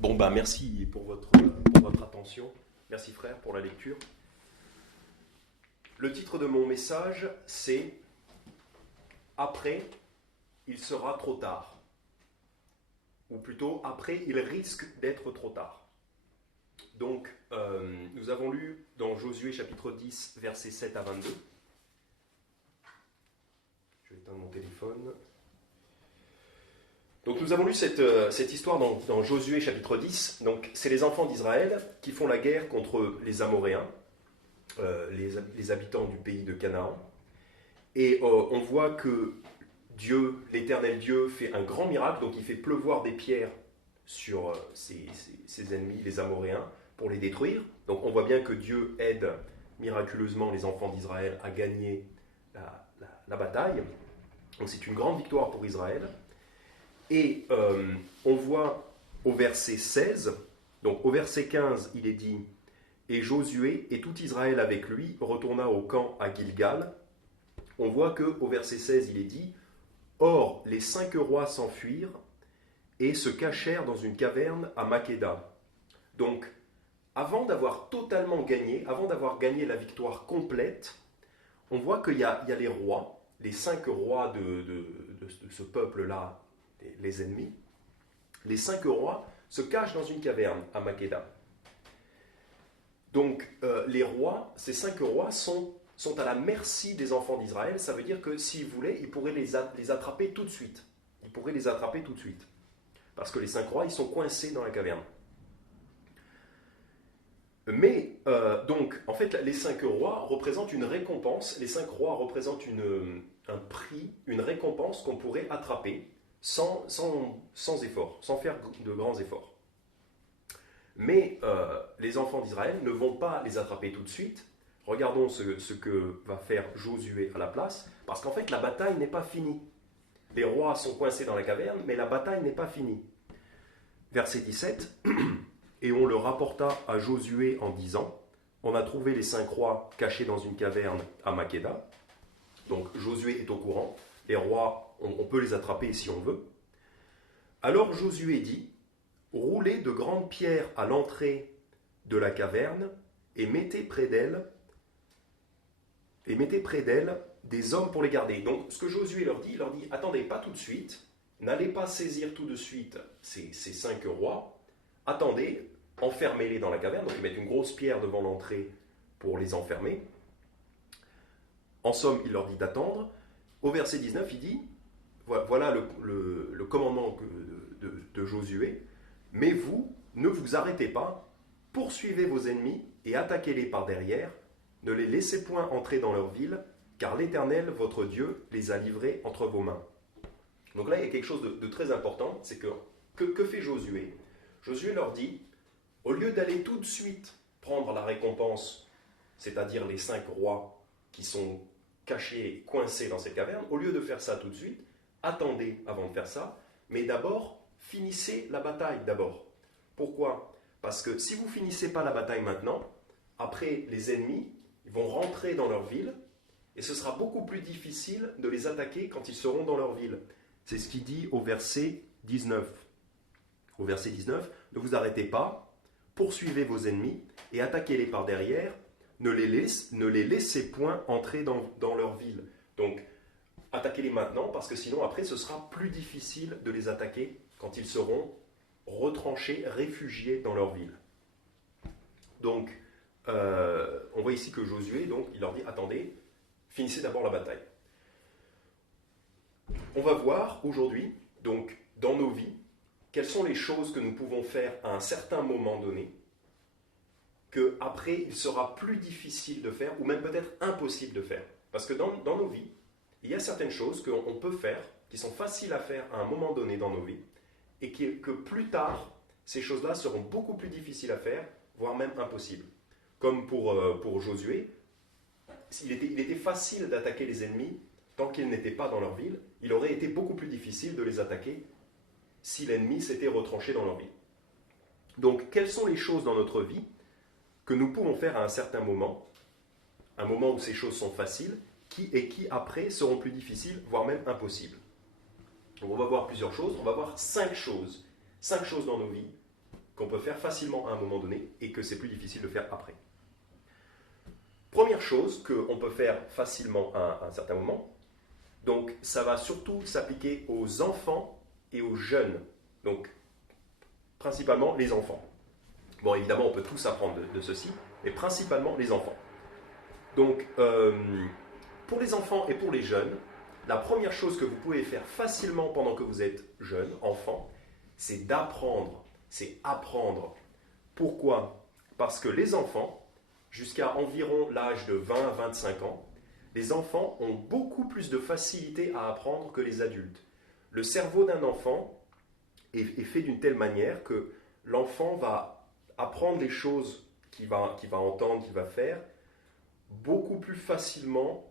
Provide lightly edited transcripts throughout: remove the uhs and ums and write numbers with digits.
Bon, merci pour votre attention. Merci frère pour la lecture. Le titre de mon message, c'est « Après, il sera trop tard ». Ou plutôt, après, il risque d'être trop tard. Donc, nous avons lu dans Josué chapitre 10, versets 7 à 22. Je vais éteindre mon téléphone. Donc nous avons lu cette histoire dans Josué chapitre 10. Donc c'est les enfants d'Israël qui font la guerre contre les Amoréens, les habitants du pays de Canaan. Et on voit que Dieu, l'Éternel Dieu, fait un grand miracle. Donc il fait pleuvoir des pierres sur ses ennemis, les Amoréens, pour les détruire. Donc on voit bien que Dieu aide miraculeusement les enfants d'Israël à gagner la bataille. Donc c'est une grande victoire pour Israël. Et on voit au verset 16, donc au verset 15, il est dit « Et Josué et tout Israël avec lui retourna au camp à Gilgal. » On voit qu'au verset 16, il est dit « Or, les 5 rois s'enfuirent et se cachèrent dans une caverne à Makeda. » Donc, avant d'avoir totalement gagné, avant d'avoir gagné la victoire complète, on voit qu'il y a les rois, les 5 rois de ce peuple-là, les ennemis, les 5 rois se cachent dans une caverne à Makeda. Donc les rois, ces 5 rois sont à la merci des enfants d'Israël. Ça veut dire que s'ils voulaient, ils pourraient les attraper tout de suite. Ils pourraient les attraper tout de suite. Parce que les 5 rois, ils sont coincés dans la caverne. Mais, donc, en fait, les 5 rois représentent une récompense. Les 5 rois représentent un prix, une récompense qu'on pourrait attraper sans effort, sans faire de grands efforts. Mais les enfants d'Israël ne vont pas les attraper tout de suite. Regardons ce que va faire Josué à la place, parce qu'en fait la bataille n'est pas finie. Les rois sont coincés dans la caverne, mais la bataille n'est pas finie. Verset 17, « Et on le rapporta à Josué en disant, on a trouvé les 5 rois cachés dans une caverne à Makeda. » Donc Josué est au courant, les rois, on peut les attraper si on veut. Alors Josué dit, roulez de grandes pierres à l'entrée de la caverne et mettez près d'elle des hommes pour les garder. Donc ce que Josué leur dit, attendez, pas tout de suite, n'allez pas saisir tout de suite ces 5 rois, attendez, enfermez-les dans la caverne, donc ils mettent une grosse pierre devant l'entrée pour les enfermer. En somme, il leur dit d'attendre. Au verset 19, il dit, voilà le commandement de Josué, mais vous, ne vous arrêtez pas, poursuivez vos ennemis et attaquez-les par derrière, ne les laissez point entrer dans leur ville, car l'Éternel, votre Dieu, les a livrés entre vos mains. Donc là, il y a quelque chose de très important, c'est que fait Josué? Josué leur dit, au lieu d'aller tout de suite prendre la récompense, c'est-à-dire les 5 rois qui sont cachés, coincés dans cette caverne, au lieu de faire ça tout de suite, attendez avant de faire ça, mais d'abord, finissez la bataille d'abord. Pourquoi? Parce que si vous ne finissez pas la bataille maintenant, après les ennemis, ils vont rentrer dans leur ville, et ce sera beaucoup plus difficile de les attaquer quand ils seront dans leur ville. C'est ce qu'il dit au verset 19. Au verset 19, ne vous arrêtez pas, poursuivez vos ennemis et attaquez-les par derrière, ne les laissez point entrer dans leur ville. Donc, attaquez-les maintenant, parce que sinon, après, ce sera plus difficile de les attaquer quand ils seront retranchés, réfugiés dans leur ville. Donc, on voit ici que Josué, donc, il leur dit, attendez, finissez d'abord la bataille. On va voir aujourd'hui, donc, dans nos vies, quelles sont les choses que nous pouvons faire à un certain moment donné, qu'après, il sera plus difficile de faire, ou même peut-être impossible de faire. Parce que dans nos vies, il y a certaines choses qu'on peut faire, qui sont faciles à faire à un moment donné dans nos vies, et que plus tard, ces choses-là seront beaucoup plus difficiles à faire, voire même impossibles. Comme pour Josué, il était facile d'attaquer les ennemis tant qu'ils n'étaient pas dans leur ville. Il aurait été beaucoup plus difficile de les attaquer si l'ennemi s'était retranché dans leur ville. Donc, quelles sont les choses dans notre vie que nous pouvons faire à un certain moment, un moment où ces choses sont faciles, qui après seront plus difficiles, voire même impossibles. Donc on va voir plusieurs choses, on va voir 5 choses dans nos vies qu'on peut faire facilement à un moment donné et que c'est plus difficile de faire après. Première chose qu'on peut faire facilement à un certain moment, donc ça va surtout s'appliquer aux enfants et aux jeunes, donc principalement les enfants. Bon, évidemment, on peut tous apprendre de ceci, mais principalement les enfants. Donc, pour les enfants et pour les jeunes, la première chose que vous pouvez faire facilement pendant que vous êtes jeune, enfant, c'est d'apprendre, c'est apprendre. Pourquoi? Parce que les enfants, jusqu'à environ l'âge de 20 à 25 ans, les enfants ont beaucoup plus de facilité à apprendre que les adultes. Le cerveau d'un enfant est fait d'une telle manière que l'enfant va apprendre les choses qu'il va entendre, qu'il va faire, beaucoup plus facilement,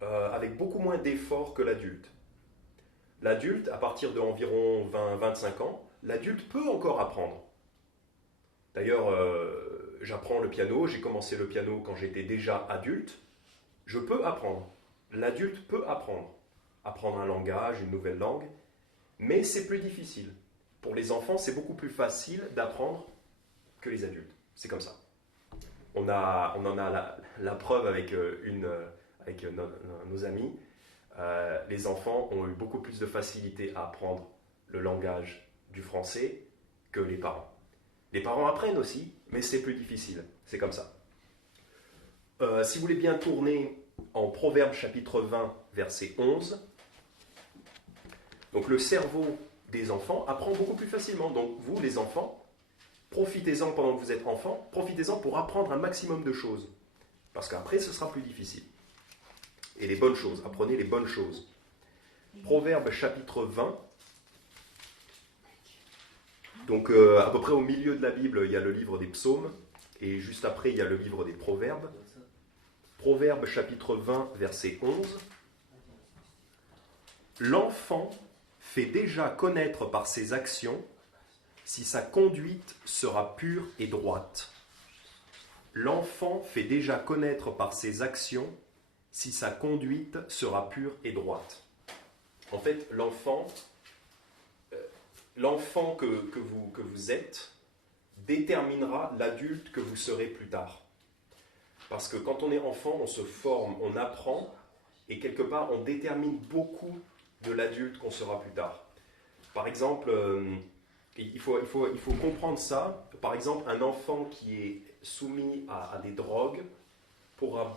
avec beaucoup moins d'efforts que l'adulte. L'adulte, à partir d'environ 20-25 ans, l'adulte peut encore apprendre. D'ailleurs, j'apprends le piano, j'ai commencé le piano quand j'étais déjà adulte. Je peux apprendre. L'adulte peut apprendre. Apprendre un langage, une nouvelle langue, mais c'est plus difficile. Pour les enfants, c'est beaucoup plus facile d'apprendre que les adultes. C'est comme ça. On en a la preuve avec nos amis. Les enfants ont eu beaucoup plus de facilité à apprendre le langage du français que les parents. Les parents apprennent aussi, mais c'est plus difficile. C'est comme ça. Si vous voulez bien tourner en Proverbes chapitre 20, verset 11, donc le cerveau des enfants apprend beaucoup plus facilement. Donc vous, les enfants, profitez-en pendant que vous êtes enfant, profitez-en pour apprendre un maximum de choses. Parce qu'après, ce sera plus difficile. Et les bonnes choses, apprenez les bonnes choses. Proverbes chapitre 20. Donc à peu près au milieu de la Bible, il y a le livre des psaumes. Et juste après, il y a le livre des proverbes. Proverbes chapitre 20, verset 11. L'enfant fait déjà connaître par ses actions si sa conduite sera pure et droite. L'enfant fait déjà connaître par ses actions si sa conduite sera pure et droite. En fait, l'enfant que vous êtes déterminera l'adulte que vous serez plus tard. Parce que quand on est enfant, on se forme, on apprend, et quelque part, on détermine beaucoup de l'adulte qu'on sera plus tard. Par exemple, il faut comprendre ça. Par exemple, un enfant qui est soumis à des drogues pourra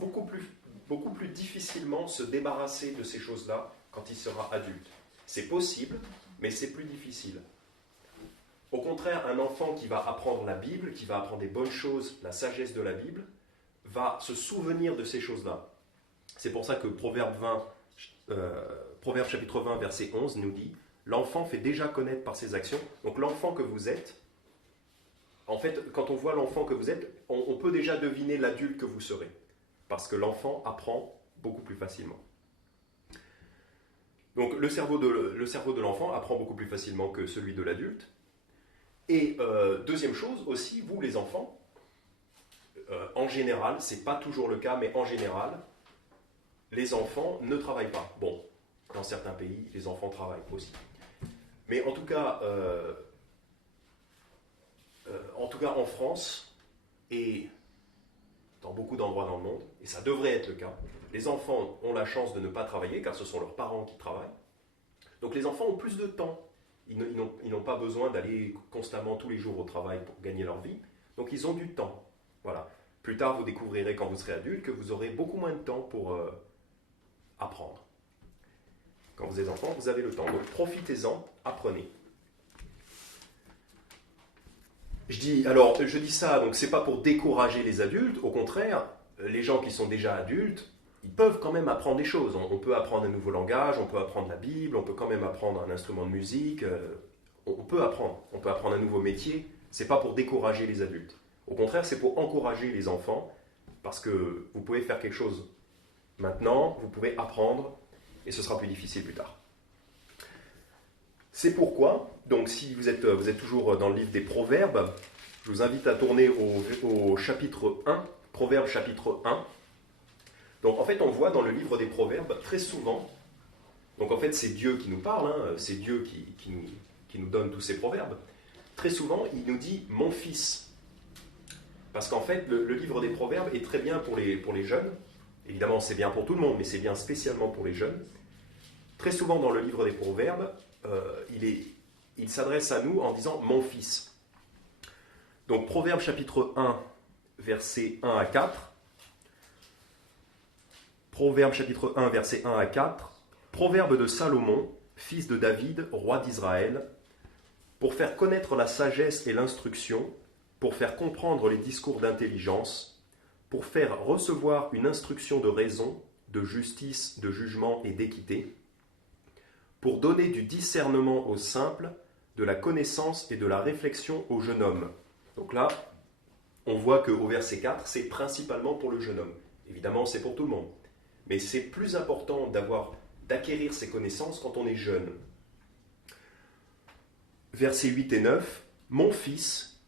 beaucoup plus difficilement se débarrasser de ces choses-là quand il sera adulte. C'est possible, mais c'est plus difficile. Au contraire, un enfant qui va apprendre la Bible, qui va apprendre des bonnes choses, la sagesse de la Bible, va se souvenir de ces choses-là. C'est pour ça que Proverbe chapitre 20, verset 11 nous dit « L'enfant fait déjà connaître par ses actions ». Donc l'enfant que vous êtes, en fait, quand on voit l'enfant que vous êtes, on peut déjà deviner l'adulte que vous serez. Parce que l'enfant apprend beaucoup plus facilement. Donc le cerveau de l'enfant apprend beaucoup plus facilement que celui de l'adulte. Et deuxième chose aussi, vous les enfants, en général, ce n'est pas toujours le cas, mais en général, les enfants ne travaillent pas. Bon, dans certains pays, les enfants travaillent aussi. Mais en tout cas en France et dans beaucoup d'endroits dans le monde, et ça devrait être le cas, les enfants ont la chance de ne pas travailler car ce sont leurs parents qui travaillent. Donc les enfants ont plus de temps. Ils n'ont pas besoin d'aller constamment tous les jours au travail pour gagner leur vie. Donc ils ont du temps. Voilà. Plus tard, vous découvrirez quand vous serez adulte que vous aurez beaucoup moins de temps pour apprendre. Quand vous êtes enfant, vous avez le temps. Donc profitez-en, apprenez. Je dis ça, donc c'est pas pour décourager les adultes. Au contraire, les gens qui sont déjà adultes, ils peuvent quand même apprendre des choses. On peut apprendre un nouveau langage, on peut apprendre la Bible, on peut quand même apprendre un instrument de musique. On peut apprendre un nouveau métier. C'est pas pour décourager les adultes. Au contraire, c'est pour encourager les enfants, parce que vous pouvez faire quelque chose maintenant, vous pouvez apprendre, et ce sera plus difficile plus tard. C'est pourquoi, donc si vous êtes toujours dans le livre des Proverbes, je vous invite à tourner au chapitre 1, Proverbes chapitre 1. Donc en fait, on voit dans le livre des Proverbes très souvent, donc en fait c'est Dieu qui nous parle, c'est Dieu qui nous donne tous ces proverbes, très souvent, il nous dit « mon fils ». Parce qu'en fait, le livre des Proverbes est très bien pour les jeunes. Évidemment, c'est bien pour tout le monde, mais c'est bien spécialement pour les jeunes. Très souvent, dans le livre des Proverbes, il s'adresse à nous en disant « mon fils ». Donc, Proverbes chapitre 1, versets 1 à 4. Proverbes chapitre 1, versets 1 à 4. Proverbe de Salomon, fils de David, roi d'Israël, pour faire connaître la sagesse et l'instruction, pour faire comprendre les discours d'intelligence, pour faire recevoir une instruction de raison, de justice, de jugement et d'équité, pour donner du discernement aux simples, de la connaissance et de la réflexion au jeune homme. Donc là, on voit qu'au verset 4, c'est principalement pour le jeune homme. Évidemment, c'est pour tout le monde. Mais c'est plus important d'acquérir ces connaissances quand on est jeune. Versets 8 et 9. « Mon fils,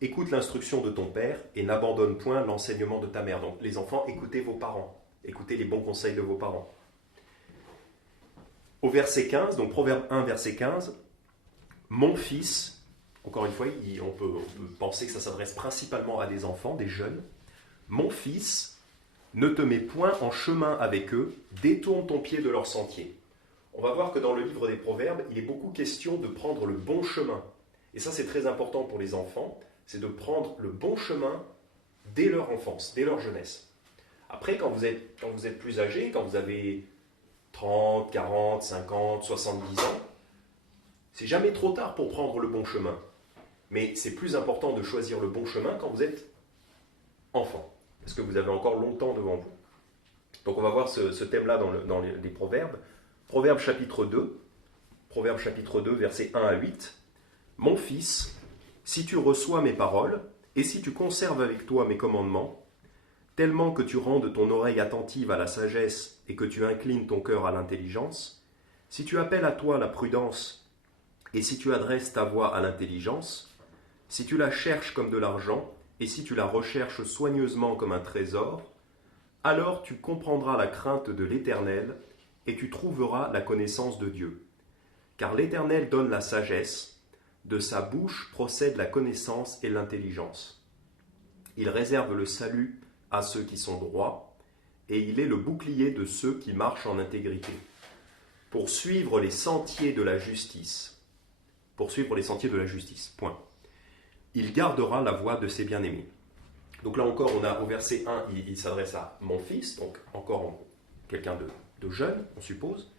écoute l'instruction de ton père et n'abandonne point l'enseignement de ta mère. » Donc les enfants, écoutez vos parents. Écoutez les bons conseils de vos parents. Au verset 15, donc Proverbe 1, verset 15. « Mon fils », encore une fois, on peut penser que ça s'adresse principalement à des enfants, des jeunes. « Mon fils, ne te mets point en chemin avec eux, détourne ton pied de leur sentier. » On va voir que dans le livre des Proverbes, il est beaucoup question de prendre le bon chemin. Et ça, c'est très important pour les enfants, c'est de prendre le bon chemin dès leur enfance, dès leur jeunesse. Après, quand vous êtes plus âgé, quand vous avez 30, 40, 50, 70 ans, c'est jamais trop tard pour prendre le bon chemin. Mais c'est plus important de choisir le bon chemin quand vous êtes enfant, parce que vous avez encore longtemps devant vous. Donc on va voir ce thème-là dans les Proverbes. Proverbe chapitre 2, versets 1 à 8. « Mon fils, si tu reçois mes paroles, et si tu conserves avec toi mes commandements, tellement que tu rendes ton oreille attentive à la sagesse et que tu inclines ton cœur à l'intelligence, si tu appelles à toi la prudence, et si tu adresses ta voix à l'intelligence, si tu la cherches comme de l'argent, et si tu la recherches soigneusement comme un trésor, alors tu comprendras la crainte de l'Éternel, et tu trouveras la connaissance de Dieu. Car l'Éternel donne la sagesse, de sa bouche procède la connaissance et l'intelligence. Il réserve le salut à ceux qui sont droits, et il est le bouclier de ceux qui marchent en intégrité. Pour suivre les sentiers de la justice. Point. Il gardera la voie de ses bien-aimés. Donc là encore, on a au verset 1, il s'adresse à mon fils, donc encore quelqu'un de jeune, on suppose.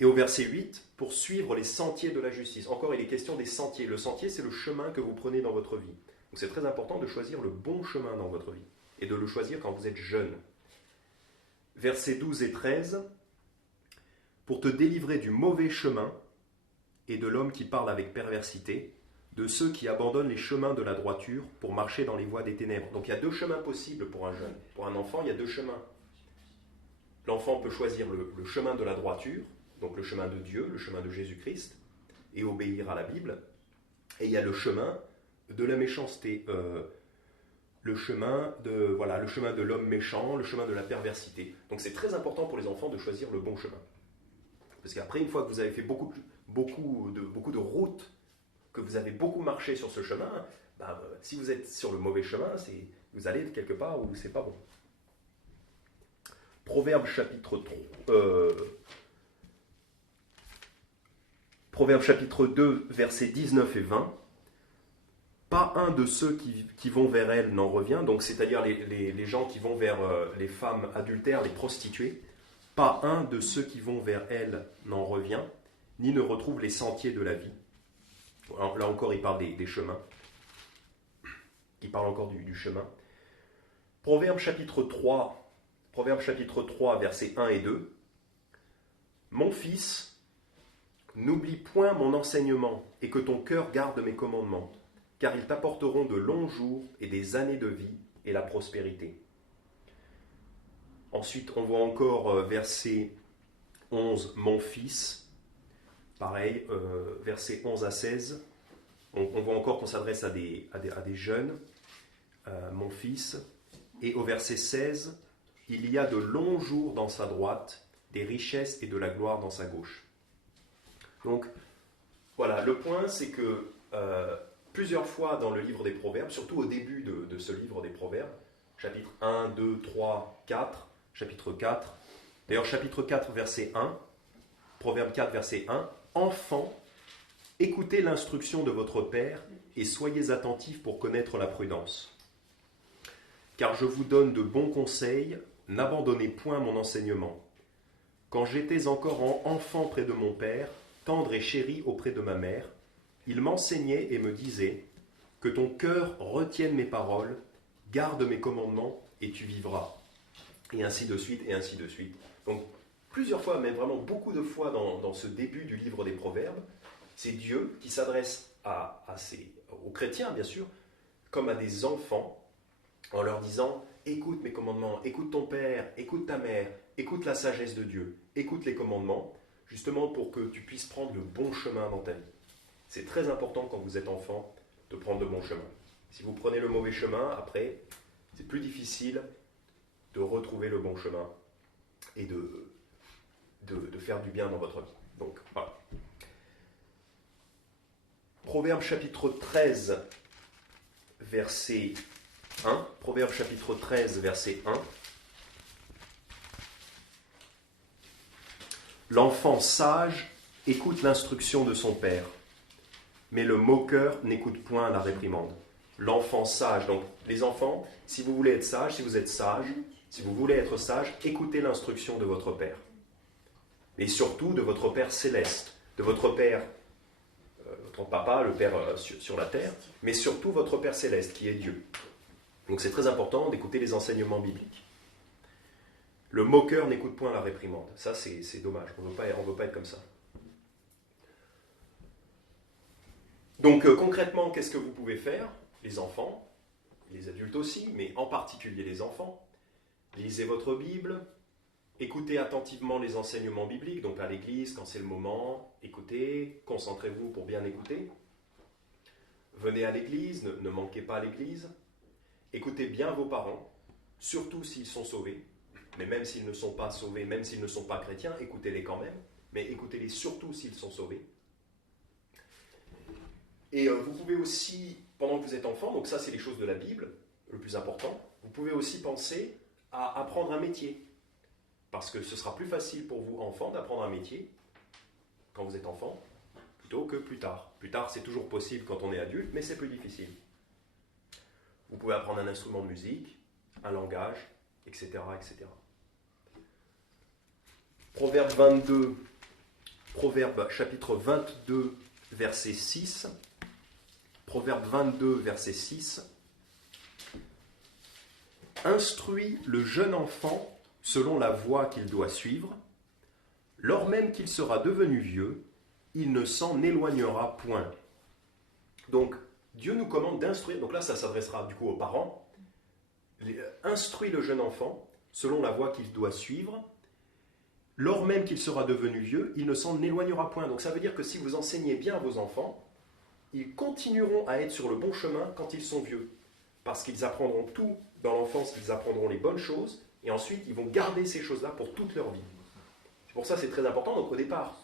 Et au verset 8, pour suivre les sentiers de la justice. Encore, il est question des sentiers. Le sentier, c'est le chemin que vous prenez dans votre vie. Donc c'est très important de choisir le bon chemin dans votre vie. Et de le choisir quand vous êtes jeune. Versets 12 et 13, pour te délivrer du mauvais chemin et de l'homme qui parle avec perversité, de ceux qui abandonnent les chemins de la droiture pour marcher dans les voies des ténèbres. Donc il y a deux chemins possibles pour un jeune. Pour un enfant, il y a deux chemins. L'enfant peut choisir le chemin de la droiture, donc le chemin de Dieu, le chemin de Jésus-Christ, et obéir à la Bible. Et il y a le chemin de la méchanceté, le chemin de l'homme méchant, le chemin de la perversité. Donc c'est très important pour les enfants de choisir le bon chemin. Parce qu'après, une fois que vous avez fait beaucoup de routes, que vous avez beaucoup marché sur ce chemin, si vous êtes sur le mauvais chemin, vous allez quelque part où c'est pas bon. Proverbe chapitre 2, versets 19 et 20. Pas un de ceux qui vont vers elle n'en revient, donc c'est-à-dire les gens qui vont vers les femmes adultères, les prostituées. Pas un de ceux qui vont vers elle n'en revient, ni ne retrouve les sentiers de la vie. Alors, là encore, il parle des chemins. Il parle encore du chemin. Proverbe chapitre 3, versets 1 et 2. Mon fils, n'oublie point mon enseignement, et que ton cœur garde mes commandements, car ils t'apporteront de longs jours et des années de vie et la prospérité. Ensuite, on voit encore verset 11, mon fils. Pareil, versets 11 à 16. On voit encore qu'on s'adresse à des jeunes, mon fils. Et au verset 16, il y a de longs jours dans sa droite, des richesses et de la gloire dans sa gauche. Donc, voilà, le point, c'est que plusieurs fois dans le livre des Proverbes, surtout au début de ce livre des Proverbes, chapitre 1, 2, 3, 4, chapitre 4. D'ailleurs, chapitre 4, verset 1, Proverbe 4, verset 1, « Enfants, écoutez l'instruction de votre Père et soyez attentifs pour connaître la prudence. Car je vous donne de bons conseils, n'abandonnez point mon enseignement. Quand j'étais encore enfant près de mon Père, tendre et chéri auprès de ma mère, il m'enseignait et me disait, que ton cœur retienne mes paroles, garde mes commandements et tu vivras. » Et ainsi de suite, et ainsi de suite. Donc, plusieurs fois, même vraiment beaucoup de fois dans ce début du livre des Proverbes, c'est Dieu qui s'adresse aux chrétiens, bien sûr, comme à des enfants, en leur disant « Écoute mes commandements, écoute ton père, écoute ta mère, écoute la sagesse de Dieu, écoute les commandements, justement pour que tu puisses prendre le bon chemin dans ta vie. » C'est très important quand vous êtes enfant de prendre le bon chemin. Si vous prenez le mauvais chemin, après, c'est plus difficile de retrouver le bon chemin et de faire du bien dans votre vie. Donc, voilà. Proverbe chapitre 13, verset 1. Proverbe chapitre 13, verset 1. L'enfant sage écoute l'instruction de son père, mais le moqueur n'écoute point la réprimande. L'enfant sage, donc les enfants, si vous voulez être sage, si vous êtes sage, si vous voulez être sage, écoutez l'instruction de votre père. Et surtout de votre Père céleste, de votre Père, votre papa, le Père sur la terre, mais surtout votre Père céleste qui est Dieu. Donc c'est très important d'écouter les enseignements bibliques. Le moqueur n'écoute point la réprimande. Ça c'est dommage, on ne veut pas être comme ça. Donc concrètement, qu'est-ce que vous pouvez faire, les enfants, les adultes aussi, mais en particulier les enfants? Lisez votre Bible, écoutez attentivement les enseignements bibliques, donc à l'église, quand c'est le moment, écoutez, concentrez-vous pour bien écouter. Venez à l'église, ne manquez pas à l'église. Écoutez bien vos parents, surtout s'ils sont sauvés, mais même s'ils ne sont pas sauvés, même s'ils ne sont pas chrétiens, écoutez-les quand même, mais écoutez-les surtout s'ils sont sauvés. Et vous pouvez aussi, pendant que vous êtes enfant, donc ça c'est les choses de la Bible, le plus important, vous pouvez aussi penser à apprendre un métier. Parce que ce sera plus facile pour vous, enfants, d'apprendre un métier quand vous êtes enfant, plutôt que plus tard. Plus tard, c'est toujours possible quand on est adulte, mais c'est plus difficile. Vous pouvez apprendre un instrument de musique, un langage, etc. etc. Proverbe chapitre 22, verset 6. Proverbe 22, verset 6. Instruis le jeune enfant selon la voie qu'il doit suivre, lors même qu'il sera devenu vieux, il ne s'en éloignera point. Donc, Dieu nous commande d'instruire, donc là ça s'adressera du coup aux parents, instruis le jeune enfant selon la voie qu'il doit suivre, lors même qu'il sera devenu vieux, il ne s'en éloignera point. Donc ça veut dire que si vous enseignez bien à vos enfants, ils continueront à être sur le bon chemin quand ils sont vieux, parce qu'ils apprendront tout dans l'enfance, ils apprendront les bonnes choses, et ensuite, ils vont garder ces choses-là pour toute leur vie. C'est pour ça que c'est très important. Donc au départ,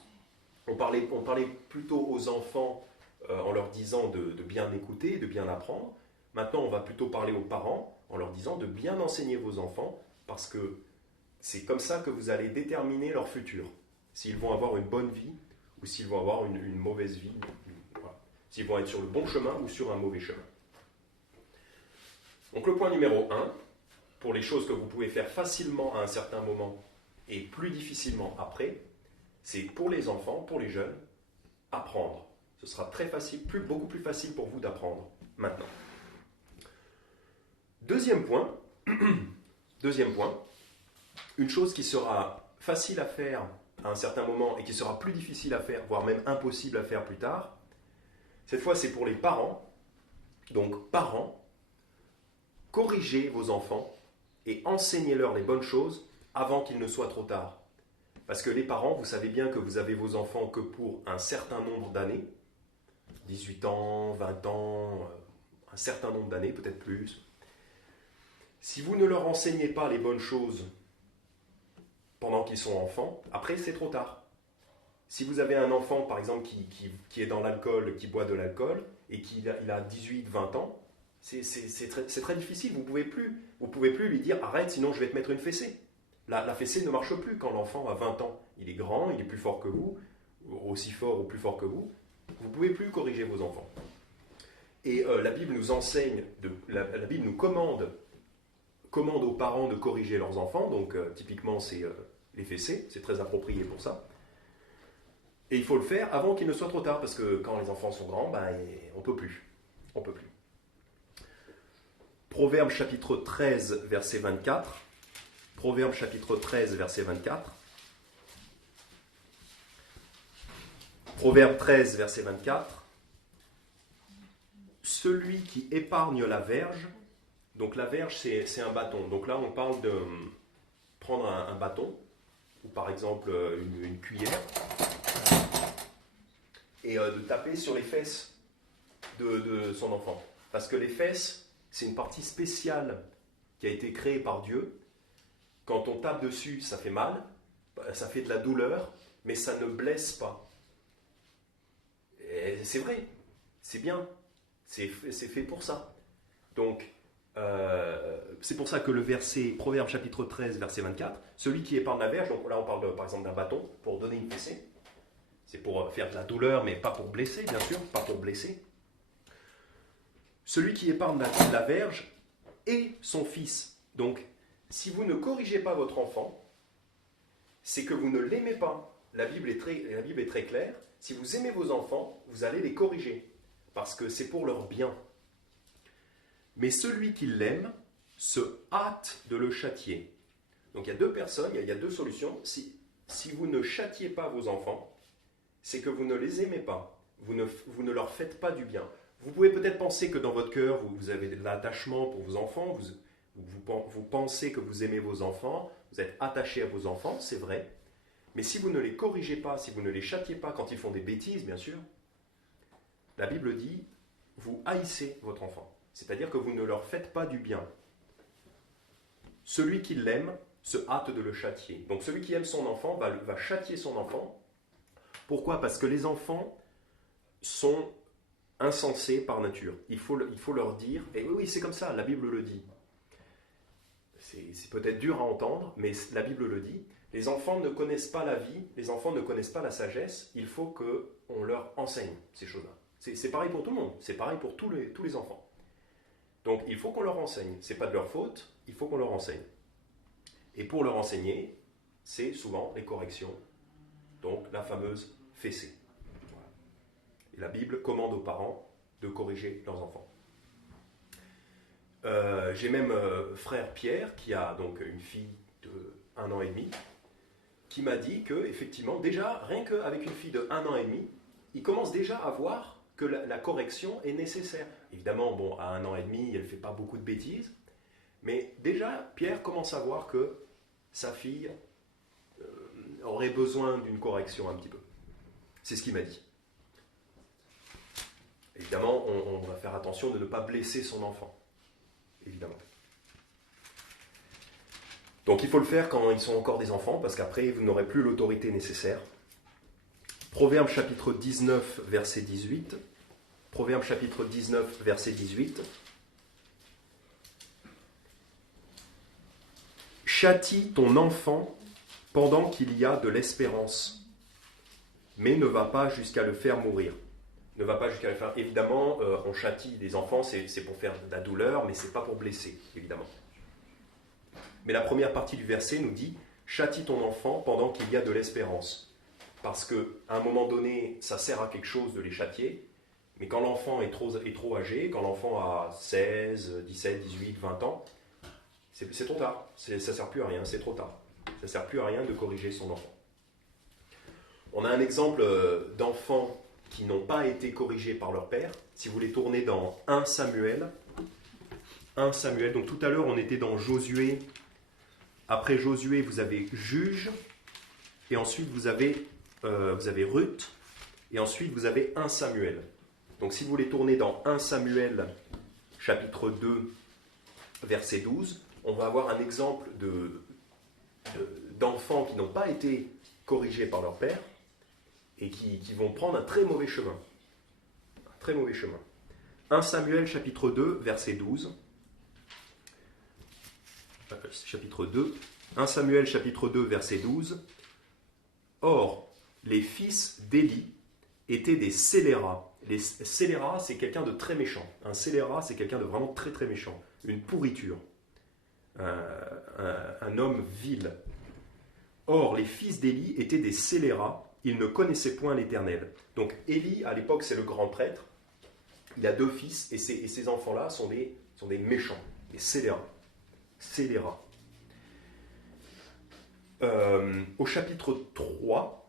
on parlait plutôt aux enfants en leur disant de bien écouter, de bien apprendre. Maintenant, on va plutôt parler aux parents en leur disant de bien enseigner vos enfants, parce que c'est comme ça que vous allez déterminer leur futur. S'ils vont avoir une bonne vie ou s'ils vont avoir une mauvaise vie. Voilà. S'ils vont être sur le bon chemin ou sur un mauvais chemin. Donc le point numéro 1, pour les choses que vous pouvez faire facilement à un certain moment et plus difficilement après, c'est pour les enfants, pour les jeunes, apprendre. Ce sera très facile, beaucoup plus facile pour vous d'apprendre maintenant. Deuxième point, une chose qui sera facile à faire à un certain moment et qui sera plus difficile à faire, voire même impossible à faire plus tard, cette fois c'est pour les parents. Donc parents, corrigez vos enfants et enseignez-leur les bonnes choses avant qu'il ne soit trop tard. Parce que les parents, vous savez bien que vous avez vos enfants que pour un certain nombre d'années, 18 ans, 20 ans, un certain nombre d'années, peut-être plus. Si vous ne leur enseignez pas les bonnes choses pendant qu'ils sont enfants, après c'est trop tard. Si vous avez un enfant, par exemple, qui est dans l'alcool, qui boit de l'alcool, et il a 18-20 ans, c'est très difficile. Vous pouvez plus lui dire arrête, sinon je vais te mettre une fessée. La fessée ne marche plus quand l'enfant a 20 ans. Il est grand, il est plus fort que vous, aussi fort ou plus fort que vous. Vous ne pouvez plus corriger vos enfants. Et la Bible nous enseigne, la Bible nous commande aux parents de corriger leurs enfants. Donc typiquement c'est les fessées, c'est très approprié pour ça. Et il faut le faire avant qu'il ne soit trop tard, parce que quand les enfants sont grands, on ne peut plus. On peut plus. Proverbe chapitre 13, verset 24. Proverbe chapitre 13, verset 24. Proverbe 13, verset 24. Celui qui épargne la verge, donc la verge c'est un bâton. Donc là on parle de prendre un bâton, ou par exemple une cuillère, et de taper sur les fesses de son enfant. Parce que les fesses, c'est une partie spéciale qui a été créée par Dieu. Quand on tape dessus, ça fait mal, ça fait de la douleur, mais ça ne blesse pas. Et c'est vrai, c'est bien, c'est fait pour ça. Donc, c'est pour ça que le verset, Proverbe chapitre 13, verset 24, celui qui épargne la verge, donc là on parle par exemple d'un bâton pour donner une fessée, c'est pour faire de la douleur, mais pas pour blesser, bien sûr, pas pour blesser. Celui qui épargne la verge est son fils. Donc, si vous ne corrigez pas votre enfant, c'est que vous ne l'aimez pas. La Bible est très claire. Si vous aimez vos enfants, vous allez les corriger, parce que c'est pour leur bien. Mais celui qui l'aime se hâte de le châtier. Donc il y a deux personnes, il y a deux solutions. Si vous ne châtiez pas vos enfants, c'est que vous ne les aimez pas. Vous ne leur faites pas du bien. Vous pouvez peut-être penser que dans votre cœur, vous avez de l'attachement pour vos enfants, vous pensez que vous aimez vos enfants, vous êtes attaché à vos enfants, c'est vrai. Mais si vous ne les corrigez pas, si vous ne les châtiez pas quand ils font des bêtises, bien sûr, la Bible dit, vous haïssez votre enfant. C'est-à-dire que vous ne leur faites pas du bien. Celui qui l'aime se hâte de le châtier. Donc celui qui aime son enfant va châtier son enfant. Pourquoi ? Parce que les enfants sont insensés par nature. Il faut leur dire, et oui, c'est comme ça, la Bible le dit. C'est peut-être dur à entendre, mais la Bible le dit. Les enfants ne connaissent pas la vie, les enfants ne connaissent pas la sagesse, il faut qu'on leur enseigne ces choses-là. C'est pareil pour tout le monde, c'est pareil pour tous les enfants. Donc il faut qu'on leur enseigne, ce n'est pas de leur faute, il faut qu'on leur enseigne. Et pour leur enseigner, c'est souvent les corrections, donc la fameuse fessée. Voilà. Et la Bible commande aux parents de corriger leurs enfants. J'ai même frère Pierre, qui a donc une fille de 1 an et demi, qui m'a dit que effectivement, déjà, rien qu'avec une fille de 1 an et demi, il commence déjà à voir que la correction est nécessaire. Évidemment, bon, à 1 an et demi, elle ne fait pas beaucoup de bêtises, mais déjà, Pierre commence à voir que sa fille aurait besoin d'une correction un petit peu. C'est ce qu'il m'a dit. Évidemment, on va faire attention de ne pas blesser son enfant. Évidemment. Donc il faut le faire quand ils sont encore des enfants, parce qu'après, vous n'aurez plus l'autorité nécessaire. Proverbe chapitre 19, verset 18. Proverbe chapitre 19, verset 18. Châtie ton enfant pendant qu'il y a de l'espérance, mais ne va pas jusqu'à le faire mourir. Ne va pas jusqu'à le faire. Évidemment, on châtie les enfants, c'est pour faire de la douleur, mais ce n'est pas pour blesser, évidemment. Mais la première partie du verset nous dit « Châtie ton enfant pendant qu'il y a de l'espérance ». Parce qu'à un moment donné, ça sert à quelque chose de les châtier, mais quand l'enfant est trop âgé, quand l'enfant a 16, 17, 18, 20 ans, c'est trop tard. Ça ne sert plus à rien, c'est trop tard. Ça ne sert plus à rien de corriger son enfant. On a un exemple d'enfants qui n'ont pas été corrigés par leur père. Si vous les tournez dans 1 Samuel, donc tout à l'heure on était dans Josué. Après Josué, vous avez Juge, et ensuite vous avez Ruth, et ensuite vous avez 1 Samuel. Donc si vous les tournez dans 1 Samuel, chapitre 2, verset 12, on va avoir un exemple d'enfants qui n'ont pas été corrigés par leur père, et qui vont prendre un très mauvais chemin. Un très mauvais chemin. 1 Samuel chapitre 2, verset 12. Chapitre 2. 1 Samuel chapitre 2, verset 12. Or, les fils d'Éli étaient des scélérats. Les scélérats, c'est quelqu'un de très méchant. Un scélérat, c'est quelqu'un de vraiment très très méchant. Une pourriture. Un homme vil. Or, les fils d'Éli étaient des scélérats. Ils ne connaissaient point l'Éternel. Donc, Éli, à l'époque, c'est le grand prêtre. Il a 2 fils, et ces enfants-là sont des méchants, des scélérats. Scélérats. Au chapitre 3,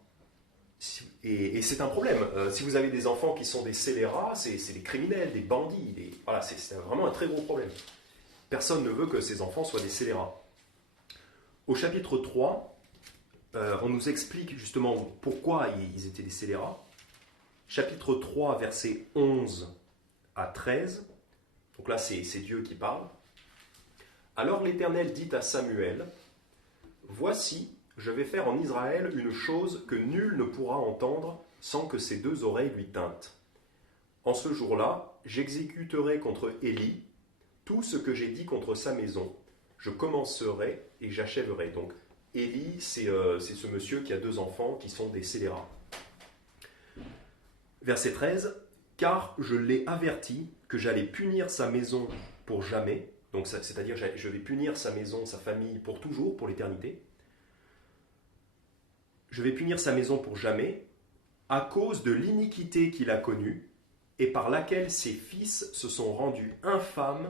et c'est un problème, si vous avez des enfants qui sont des scélérats, c'est des criminels, des bandits, voilà, c'est vraiment un très gros problème. Personne ne veut que ses enfants soient des scélérats. Au chapitre 3, on nous explique justement pourquoi ils étaient des scélérats. Chapitre 3, versets 11 à 13, donc là c'est Dieu qui parle. Alors l'Éternel dit à Samuel, « Voici, je vais faire en Israël une chose que nul ne pourra entendre sans que ses 2 oreilles lui tintent. En ce jour-là, j'exécuterai contre Éli tout ce que j'ai dit contre sa maison. Je commencerai et j'achèverai. » Donc Éli, c'est ce monsieur qui a 2 enfants qui sont des scélérats. Verset 13, « Car je l'ai averti que j'allais punir sa maison pour jamais. » Donc, c'est-à-dire, je vais punir sa maison, sa famille pour toujours, pour l'éternité. Je vais punir sa maison pour jamais, à cause de l'iniquité qu'il a connue, et par laquelle ses fils se sont rendus infâmes.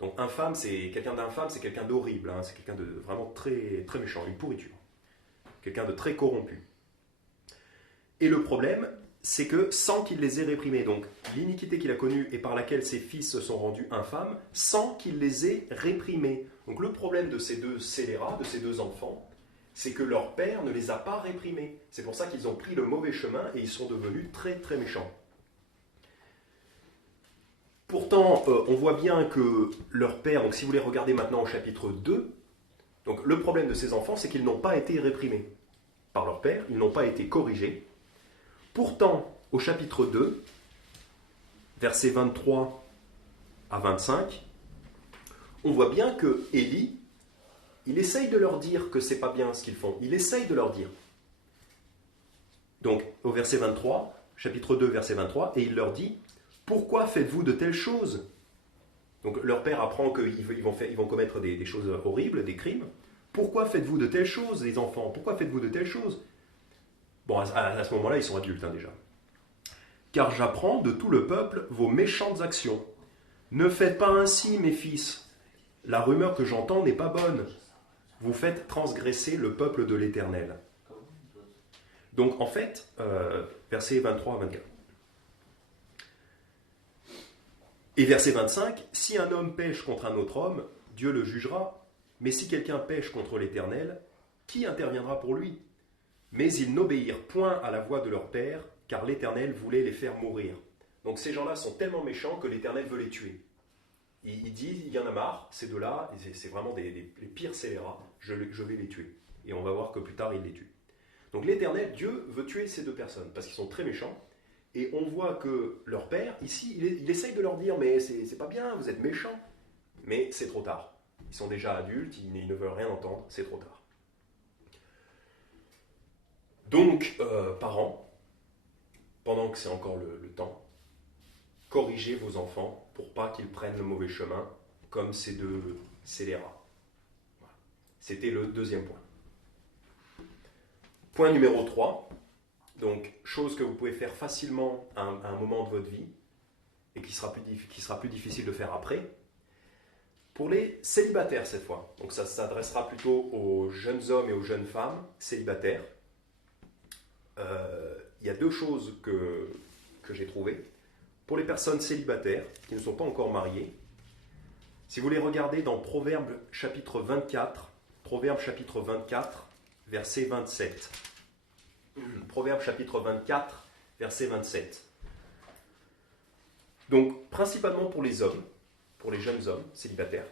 Donc, infâme, c'est quelqu'un d'infâme, c'est quelqu'un d'horrible, hein, c'est quelqu'un de vraiment très, très méchant, une pourriture. Quelqu'un de très corrompu. Et le problème, c'est que sans qu'il les ait réprimés, donc l'iniquité qu'il a connue et par laquelle ses fils se sont rendus infâmes, sans qu'il les ait réprimés. Donc le problème de ces 2 scélérats, de ces 2 enfants, c'est que leur père ne les a pas réprimés. C'est pour ça qu'ils ont pris le mauvais chemin et ils sont devenus très très méchants. Pourtant, on voit bien que leur père, donc si vous les regardez maintenant au chapitre 2, donc le problème de ces enfants, c'est qu'ils n'ont pas été réprimés par leur père, ils n'ont pas été corrigés. Pourtant, au chapitre 2, versets 23 à 25, on voit bien que Éli, il essaye de leur dire que c'est pas bien ce qu'ils font. Il essaye de leur dire. Donc, au verset 23, chapitre 2, verset 23, et il leur dit, « Pourquoi faites-vous de telles choses ?» Donc, leur père apprend qu'ils vont commettre des choses horribles, des crimes. « Pourquoi faites-vous de telles choses, les enfants ? Pourquoi faites-vous de telles choses ?» Bon, à ce moment-là, ils sont adultes déjà. « Car j'apprends de tout le peuple vos méchantes actions. Ne faites pas ainsi, mes fils. La rumeur que j'entends n'est pas bonne. Vous faites transgresser le peuple de l'Éternel. » Donc, en fait, versets 23 à 24. Et verset 25, « Si un homme pêche contre un autre homme, Dieu le jugera. Mais si quelqu'un pêche contre l'Éternel, qui interviendra pour lui ? Mais ils n'obéirent point à la voix de leur père, car l'Éternel voulait les faire mourir. » Donc ces gens-là sont tellement méchants que l'Éternel veut les tuer. Il dit, il y en a marre, ces 2-là, c'est vraiment les pires scélérats, je vais les tuer. Et on va voir que plus tard, il les tue. Donc l'Éternel, Dieu, veut tuer ces 2 personnes, parce qu'ils sont très méchants. Et on voit que leur père, ici, il essaye de leur dire, mais c'est pas bien, vous êtes méchants. Mais c'est trop tard. Ils sont déjà adultes, ils ne veulent rien entendre, c'est trop tard. Donc, parents, pendant que c'est encore le temps, corrigez vos enfants pour pas qu'ils prennent le mauvais chemin, comme ces 2 scélérats. Voilà. C'était le 2e point. Point numéro 3, donc chose que vous pouvez faire facilement à un moment de votre vie, et qui sera plus difficile de faire après. Pour les célibataires cette fois, donc ça s'adressera plutôt aux jeunes hommes et aux jeunes femmes célibataires. Il y a 2 choses que j'ai trouvées. Pour les personnes célibataires qui ne sont pas encore mariées, si vous les regardez dans Proverbes chapitre 24, verset 27. Proverbes chapitre 24, verset 27. Donc, principalement pour les hommes, pour les jeunes hommes célibataires,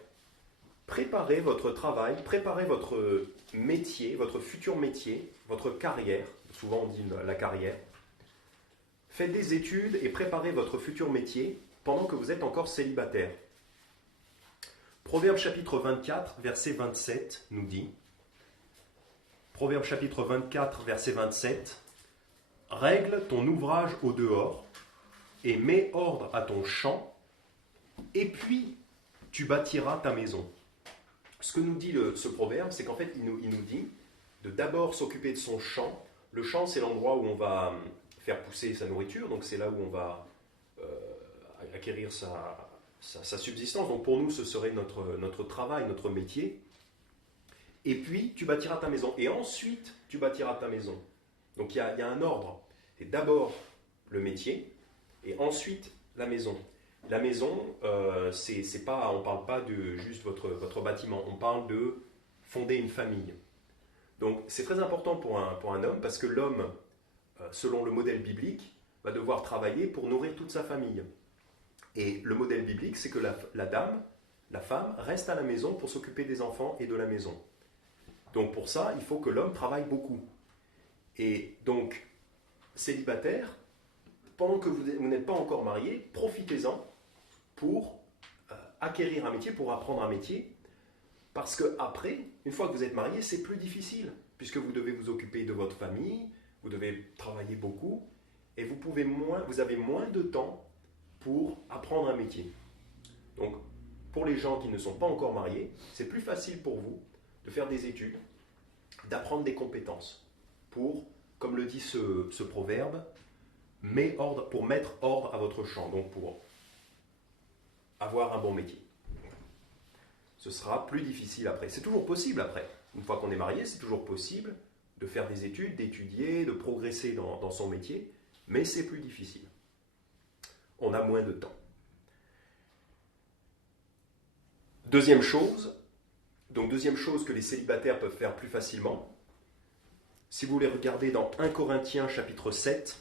préparez votre travail, préparez votre métier, votre futur métier, votre carrière. Souvent on dit la carrière. Faites des études et préparez votre futur métier pendant que vous êtes encore célibataire. Proverbe chapitre 24, verset 27 nous dit, Proverbe chapitre 24, verset 27, « Règle ton ouvrage au dehors et mets ordre à ton champ, et puis tu bâtiras ta maison. » Ce que nous dit ce proverbe, c'est qu'en fait, il nous dit de d'abord s'occuper de son champ. Le champ, c'est l'endroit où on va faire pousser sa nourriture, donc c'est là où on va acquérir sa subsistance. Donc pour nous, ce serait notre travail, notre métier. Et puis, tu bâtiras ta maison. Et ensuite, tu bâtiras ta maison. Donc il y a un ordre. C'est d'abord le métier, et ensuite la maison. La maison, c'est pas, on ne parle pas de juste votre bâtiment, on parle de fonder une famille. Donc c'est très important pour un homme, parce que l'homme, selon le modèle biblique, va devoir travailler pour nourrir toute sa famille. Et le modèle biblique, c'est que la dame, la femme, reste à la maison pour s'occuper des enfants et de la maison. Donc pour ça, il faut que l'homme travaille beaucoup. Et donc, célibataire, pendant que vous n'êtes pas encore marié, profitez-en pour acquérir un métier, pour apprendre un métier, parce qu'après, une fois que vous êtes marié, c'est plus difficile, puisque vous devez vous occuper de votre famille, vous devez travailler beaucoup, et vous avez moins de temps pour apprendre un métier. Donc, pour les gens qui ne sont pas encore mariés, c'est plus facile pour vous de faire des études, d'apprendre des compétences, pour, comme le dit ce proverbe, pour mettre ordre à votre champ, donc pour avoir un bon métier. Ce sera plus difficile après. C'est toujours possible après. Une fois qu'on est marié, c'est toujours possible de faire des études, d'étudier, de progresser dans son métier, mais c'est plus difficile. On a moins de temps. Deuxième chose que les célibataires peuvent faire plus facilement, si vous voulez regarder dans 1 Corinthiens chapitre 7,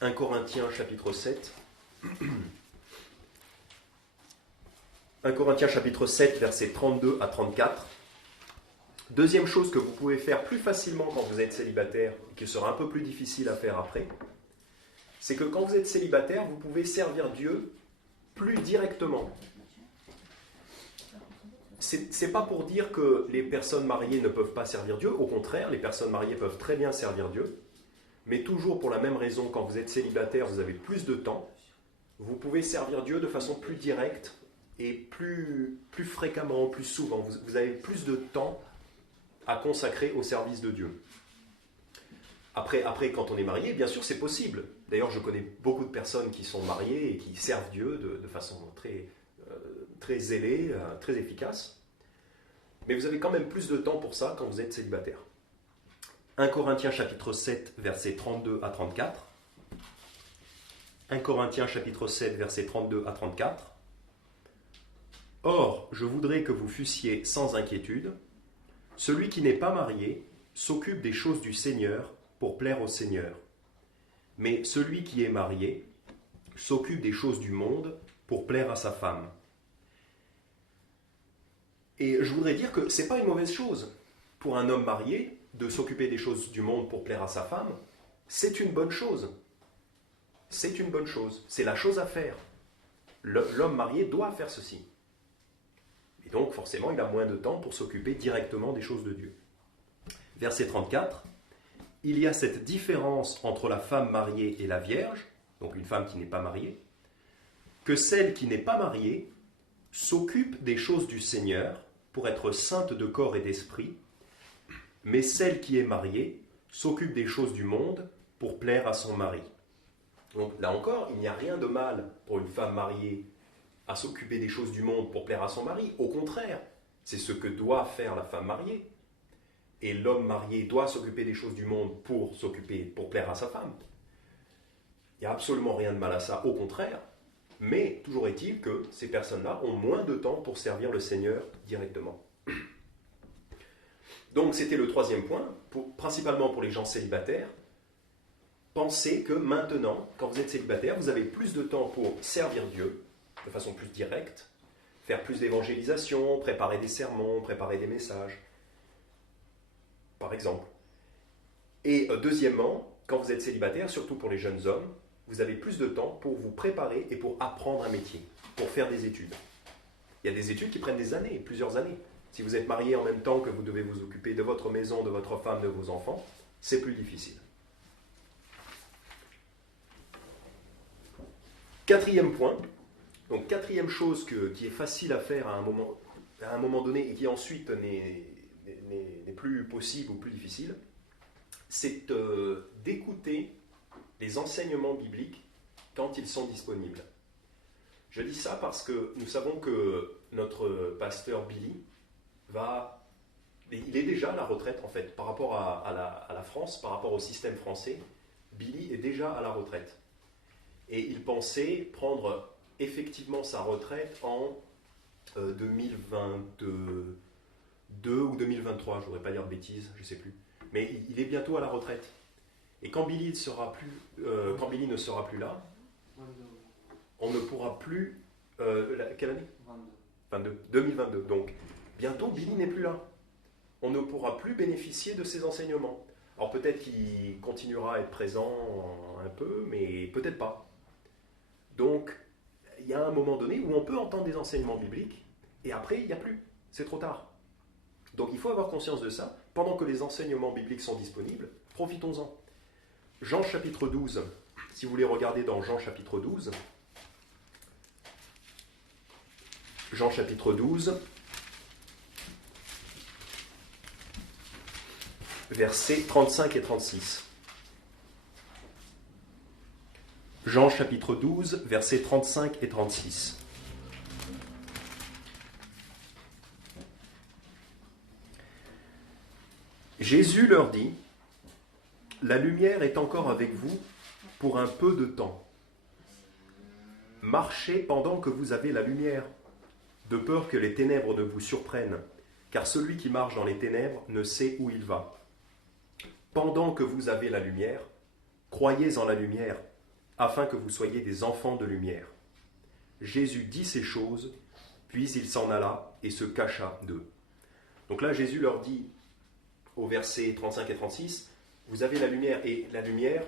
1 Corinthiens chapitre 7, 1 Corinthiens chapitre 7, versets 32 à 34. Deuxième chose que vous pouvez faire plus facilement quand vous êtes célibataire, et qui sera un peu plus difficile à faire après, c'est que quand vous êtes célibataire, vous pouvez servir Dieu plus directement. C'est pas pour dire que les personnes mariées ne peuvent pas servir Dieu, au contraire, les personnes mariées peuvent très bien servir Dieu, mais toujours pour la même raison, quand vous êtes célibataire, vous avez plus de temps, vous pouvez servir Dieu de façon plus directe et plus fréquemment, plus souvent. Vous avez plus de temps à consacrer au service de Dieu. Après, quand on est marié, bien sûr, c'est possible. D'ailleurs, je connais beaucoup de personnes qui sont mariées et qui servent Dieu de façon très zélée, très efficace. Mais vous avez quand même plus de temps pour ça quand vous êtes célibataire. 1 Corinthiens chapitre 7, versets 32 à 34. 1 Corinthiens chapitre 7, versets 32 à 34. Or, je voudrais que vous fussiez sans inquiétude. Celui qui n'est pas marié s'occupe des choses du Seigneur pour plaire au Seigneur. Mais celui qui est marié s'occupe des choses du monde pour plaire à sa femme. Et je voudrais dire que ce n'est pas une mauvaise chose pour un homme marié de s'occuper des choses du monde pour plaire à sa femme. C'est une bonne chose. C'est une bonne chose. C'est la chose à faire. L'homme marié doit faire ceci. Et donc, forcément, il a moins de temps pour s'occuper directement des choses de Dieu. Verset 34. Il y a cette différence entre la femme mariée et la vierge, donc une femme qui n'est pas mariée, que celle qui n'est pas mariée s'occupe des choses du Seigneur pour être sainte de corps et d'esprit, mais celle qui est mariée s'occupe des choses du monde pour plaire à son mari. Donc là encore, il n'y a rien de mal pour une femme mariée à s'occuper des choses du monde pour plaire à son mari. Au contraire, c'est ce que doit faire la femme mariée. Et l'homme marié doit s'occuper des choses du monde pour plaire à sa femme. Il n'y a absolument rien de mal à ça, au contraire. Mais toujours est-il que ces personnes-là ont moins de temps pour servir le Seigneur directement. Donc c'était le troisième point, principalement pour les gens célibataires. Pensez que maintenant, quand vous êtes célibataire, vous avez plus de temps pour servir Dieu de façon plus directe, faire plus d'évangélisation, préparer des sermons, préparer des messages, par exemple. Et deuxièmement, quand vous êtes célibataire, surtout pour les jeunes hommes, vous avez plus de temps pour vous préparer et pour apprendre un métier, pour faire des études. Il y a des études qui prennent des années, plusieurs années. Si vous êtes marié en même temps que vous devez vous occuper de votre maison, de votre femme, de vos enfants, c'est plus difficile. Quatrième point, donc quatrième chose qui est facile à faire à un moment donné et qui ensuite n'est plus possible ou plus difficile, c'est d'écouter les enseignements bibliques quand ils sont disponibles. Je dis ça parce que nous savons que notre pasteur Billy il est déjà à la retraite en fait, par rapport à la France, par rapport au système français. Billy est déjà à la retraite. Et il pensait prendre effectivement sa retraite en 2022 ou 2023, je ne voudrais pas dire de bêtises, je ne sais plus. Mais il est bientôt à la retraite. Et quand Billy ne sera plus là, on ne pourra plus... quelle année 2022. Donc, bientôt, Billy n'est plus là. On ne pourra plus bénéficier de ses enseignements. Alors peut-être qu'il continuera à être présent un peu, mais peut-être pas. Donc, il y a un moment donné où on peut entendre des enseignements bibliques, et après, il n'y a plus. C'est trop tard. Donc, il faut avoir conscience de ça. Pendant que les enseignements bibliques sont disponibles, profitons-en. Jean chapitre 12, si vous voulez regarder dans Jean chapitre 12, Jean chapitre 12, versets 35 et 36. Jean chapitre 12, versets 35 et 36. Jésus leur dit, « La lumière est encore avec vous pour un peu de temps. Marchez pendant que vous avez la lumière, de peur que les ténèbres ne vous surprennent, car celui qui marche dans les ténèbres ne sait où il va. Pendant que vous avez la lumière, croyez en la lumière, afin que vous soyez des enfants de lumière. » Jésus dit ces choses, puis il s'en alla et se cacha d'eux. Donc là, Jésus leur dit, au verset 35 et 36, vous avez la lumière, et la lumière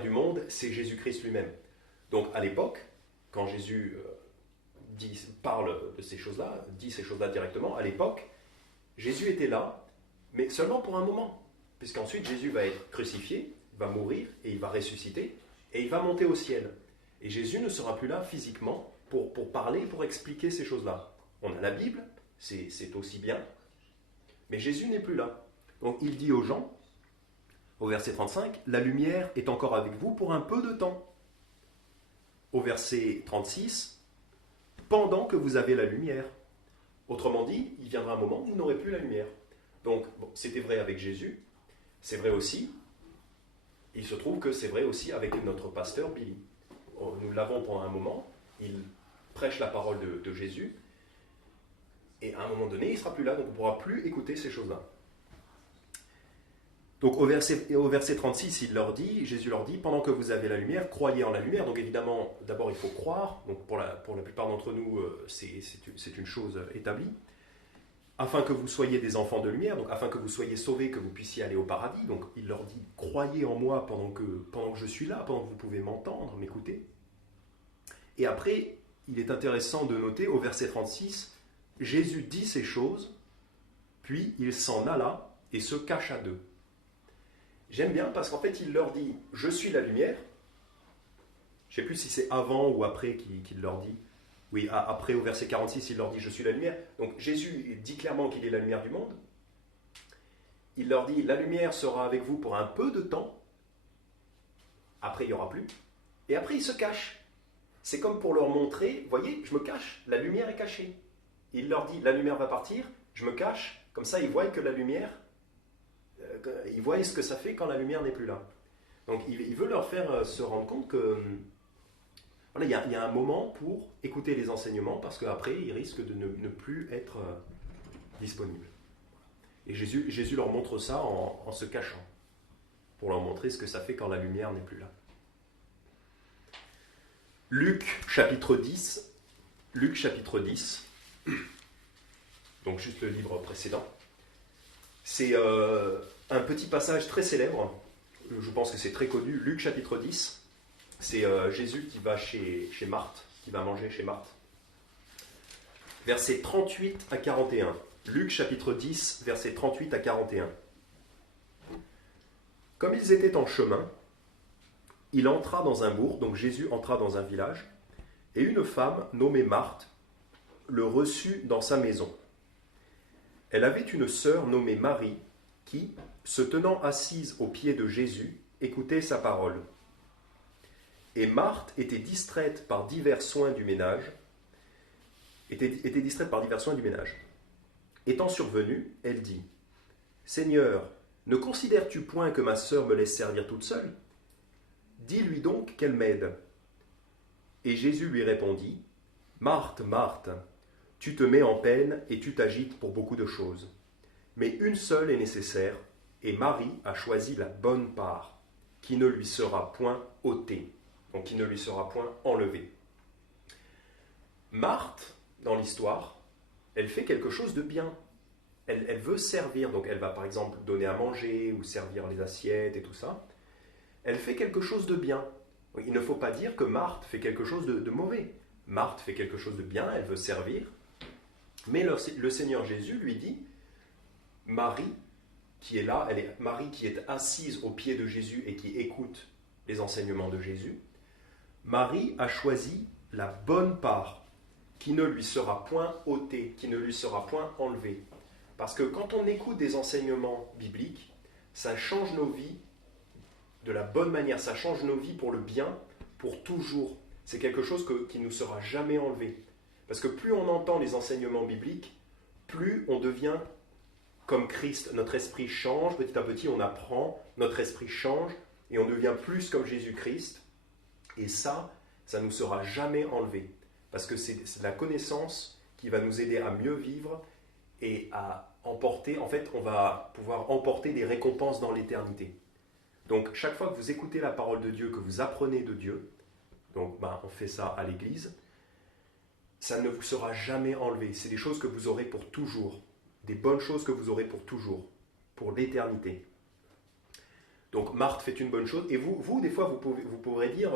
du monde, c'est Jésus-Christ lui-même. Donc à l'époque, quand Jésus parle de ces choses-là, dit ces choses-là directement, à l'époque, Jésus était là, mais seulement pour un moment, puisqu'ensuite Jésus va être crucifié, il va mourir, et il va ressusciter, et il va monter au ciel. Et Jésus ne sera plus là physiquement pour parler, pour expliquer ces choses-là. On a la Bible, c'est aussi bien, mais Jésus n'est plus là. Donc il dit aux gens, au verset 35, « La lumière est encore avec vous pour un peu de temps. » Au verset 36, « Pendant que vous avez la lumière. » Autrement dit, il viendra un moment où vous n'aurez plus la lumière. Donc, c'était vrai avec Jésus, c'est vrai aussi, il se trouve que c'est vrai aussi avec notre pasteur Billy. Nous l'avons pendant un moment, il prêche la parole de Jésus, et à un moment donné, il ne sera plus là, donc on ne pourra plus écouter ces choses-là. Donc au verset 36, Jésus leur dit, « Pendant que vous avez la lumière, croyez en la lumière. » Donc évidemment, d'abord il faut croire, donc pour la plupart d'entre nous, c'est une chose établie. « Afin que vous soyez des enfants de lumière, donc afin que vous soyez sauvés, que vous puissiez aller au paradis. » Donc il leur dit, « Croyez en moi pendant que je suis là, pendant que vous pouvez m'entendre, m'écouter. » Et après, il est intéressant de noter au verset 36, Jésus dit ces choses, puis il s'en alla et se cacha d'eux. J'aime bien parce qu'en fait, il leur dit « Je suis la lumière ». Je ne sais plus si c'est avant ou après qu'il leur dit. Oui, après au verset 46, il leur dit « Je suis la lumière ». Donc Jésus dit clairement qu'il est la lumière du monde. Il leur dit « La lumière sera avec vous pour un peu de temps ». Après, il n'y aura plus. Et après, il se cache. C'est comme pour leur montrer « Voyez, je me cache, la lumière est cachée ». Il leur dit « La lumière va partir, je me cache ». Comme ça, ils voient que la lumière... ils voient ce que ça fait quand la lumière n'est plus là. Donc il veut leur faire se rendre compte que voilà, il y a un moment pour écouter les enseignements parce qu'après ils risquent de ne plus être disponibles. Et Jésus leur montre ça en se cachant, pour leur montrer ce que ça fait quand la lumière n'est plus là. Luc chapitre 10, donc juste le livre précédent. C'est un petit passage très célèbre je pense que c'est très connu, Luc chapitre 10, c'est Jésus qui va chez Marthe, qui va manger chez Marthe. Versets 38 à 41. Luc chapitre 10, versets 38 à 41. Comme ils étaient en chemin, il entra dans un bourg, donc Jésus entra dans un village, et une femme nommée Marthe le reçut dans sa maison. Elle avait une sœur nommée Marie qui, se tenant assise aux pieds de Jésus, écoutait sa parole. Et Marthe était distraite par divers soins du ménage. Étant survenue, elle dit : Seigneur, ne considères-tu point que ma sœur me laisse servir toute seule ? Dis-lui donc qu'elle m'aide. Et Jésus lui répondit : Marthe, Marthe, tu te mets en peine et tu t'agites pour beaucoup de choses. Mais une seule est nécessaire, et Marie a choisi la bonne part, qui ne lui sera point ôtée, donc qui ne lui sera point enlevée. Marthe, dans l'histoire, elle fait quelque chose de bien. Elle veut servir, donc elle va par exemple donner à manger ou servir les assiettes et tout ça. Elle fait quelque chose de bien. Il ne faut pas dire que Marthe fait quelque chose de mauvais. Marthe fait quelque chose de bien, elle veut servir. Mais le Seigneur Jésus lui dit, Marie, qui est là, Marie qui est assise aux pieds de Jésus et qui écoute les enseignements de Jésus, Marie a choisi la bonne part, qui ne lui sera point ôtée, qui ne lui sera point enlevée. Parce que quand on écoute des enseignements bibliques, ça change nos vies de la bonne manière, ça change nos vies pour le bien, pour toujours. C'est quelque chose qui ne nous sera jamais enlevé. Parce que plus on entend les enseignements bibliques, plus on devient comme Christ. Notre esprit change, petit à petit on apprend, notre esprit change, et on devient plus comme Jésus-Christ. Et ça ne nous sera jamais enlevé. Parce que c'est la connaissance qui va nous aider à mieux vivre et à emporter, en fait, on va pouvoir emporter des récompenses dans l'éternité. Donc, chaque fois que vous écoutez la parole de Dieu, que vous apprenez de Dieu, donc on fait ça à l'église, ça ne vous sera jamais enlevé. C'est des choses que vous aurez pour toujours. Des bonnes choses que vous aurez pour toujours, pour l'éternité. Donc, Marthe fait une bonne chose. Et vous des fois, vous pourrez dire...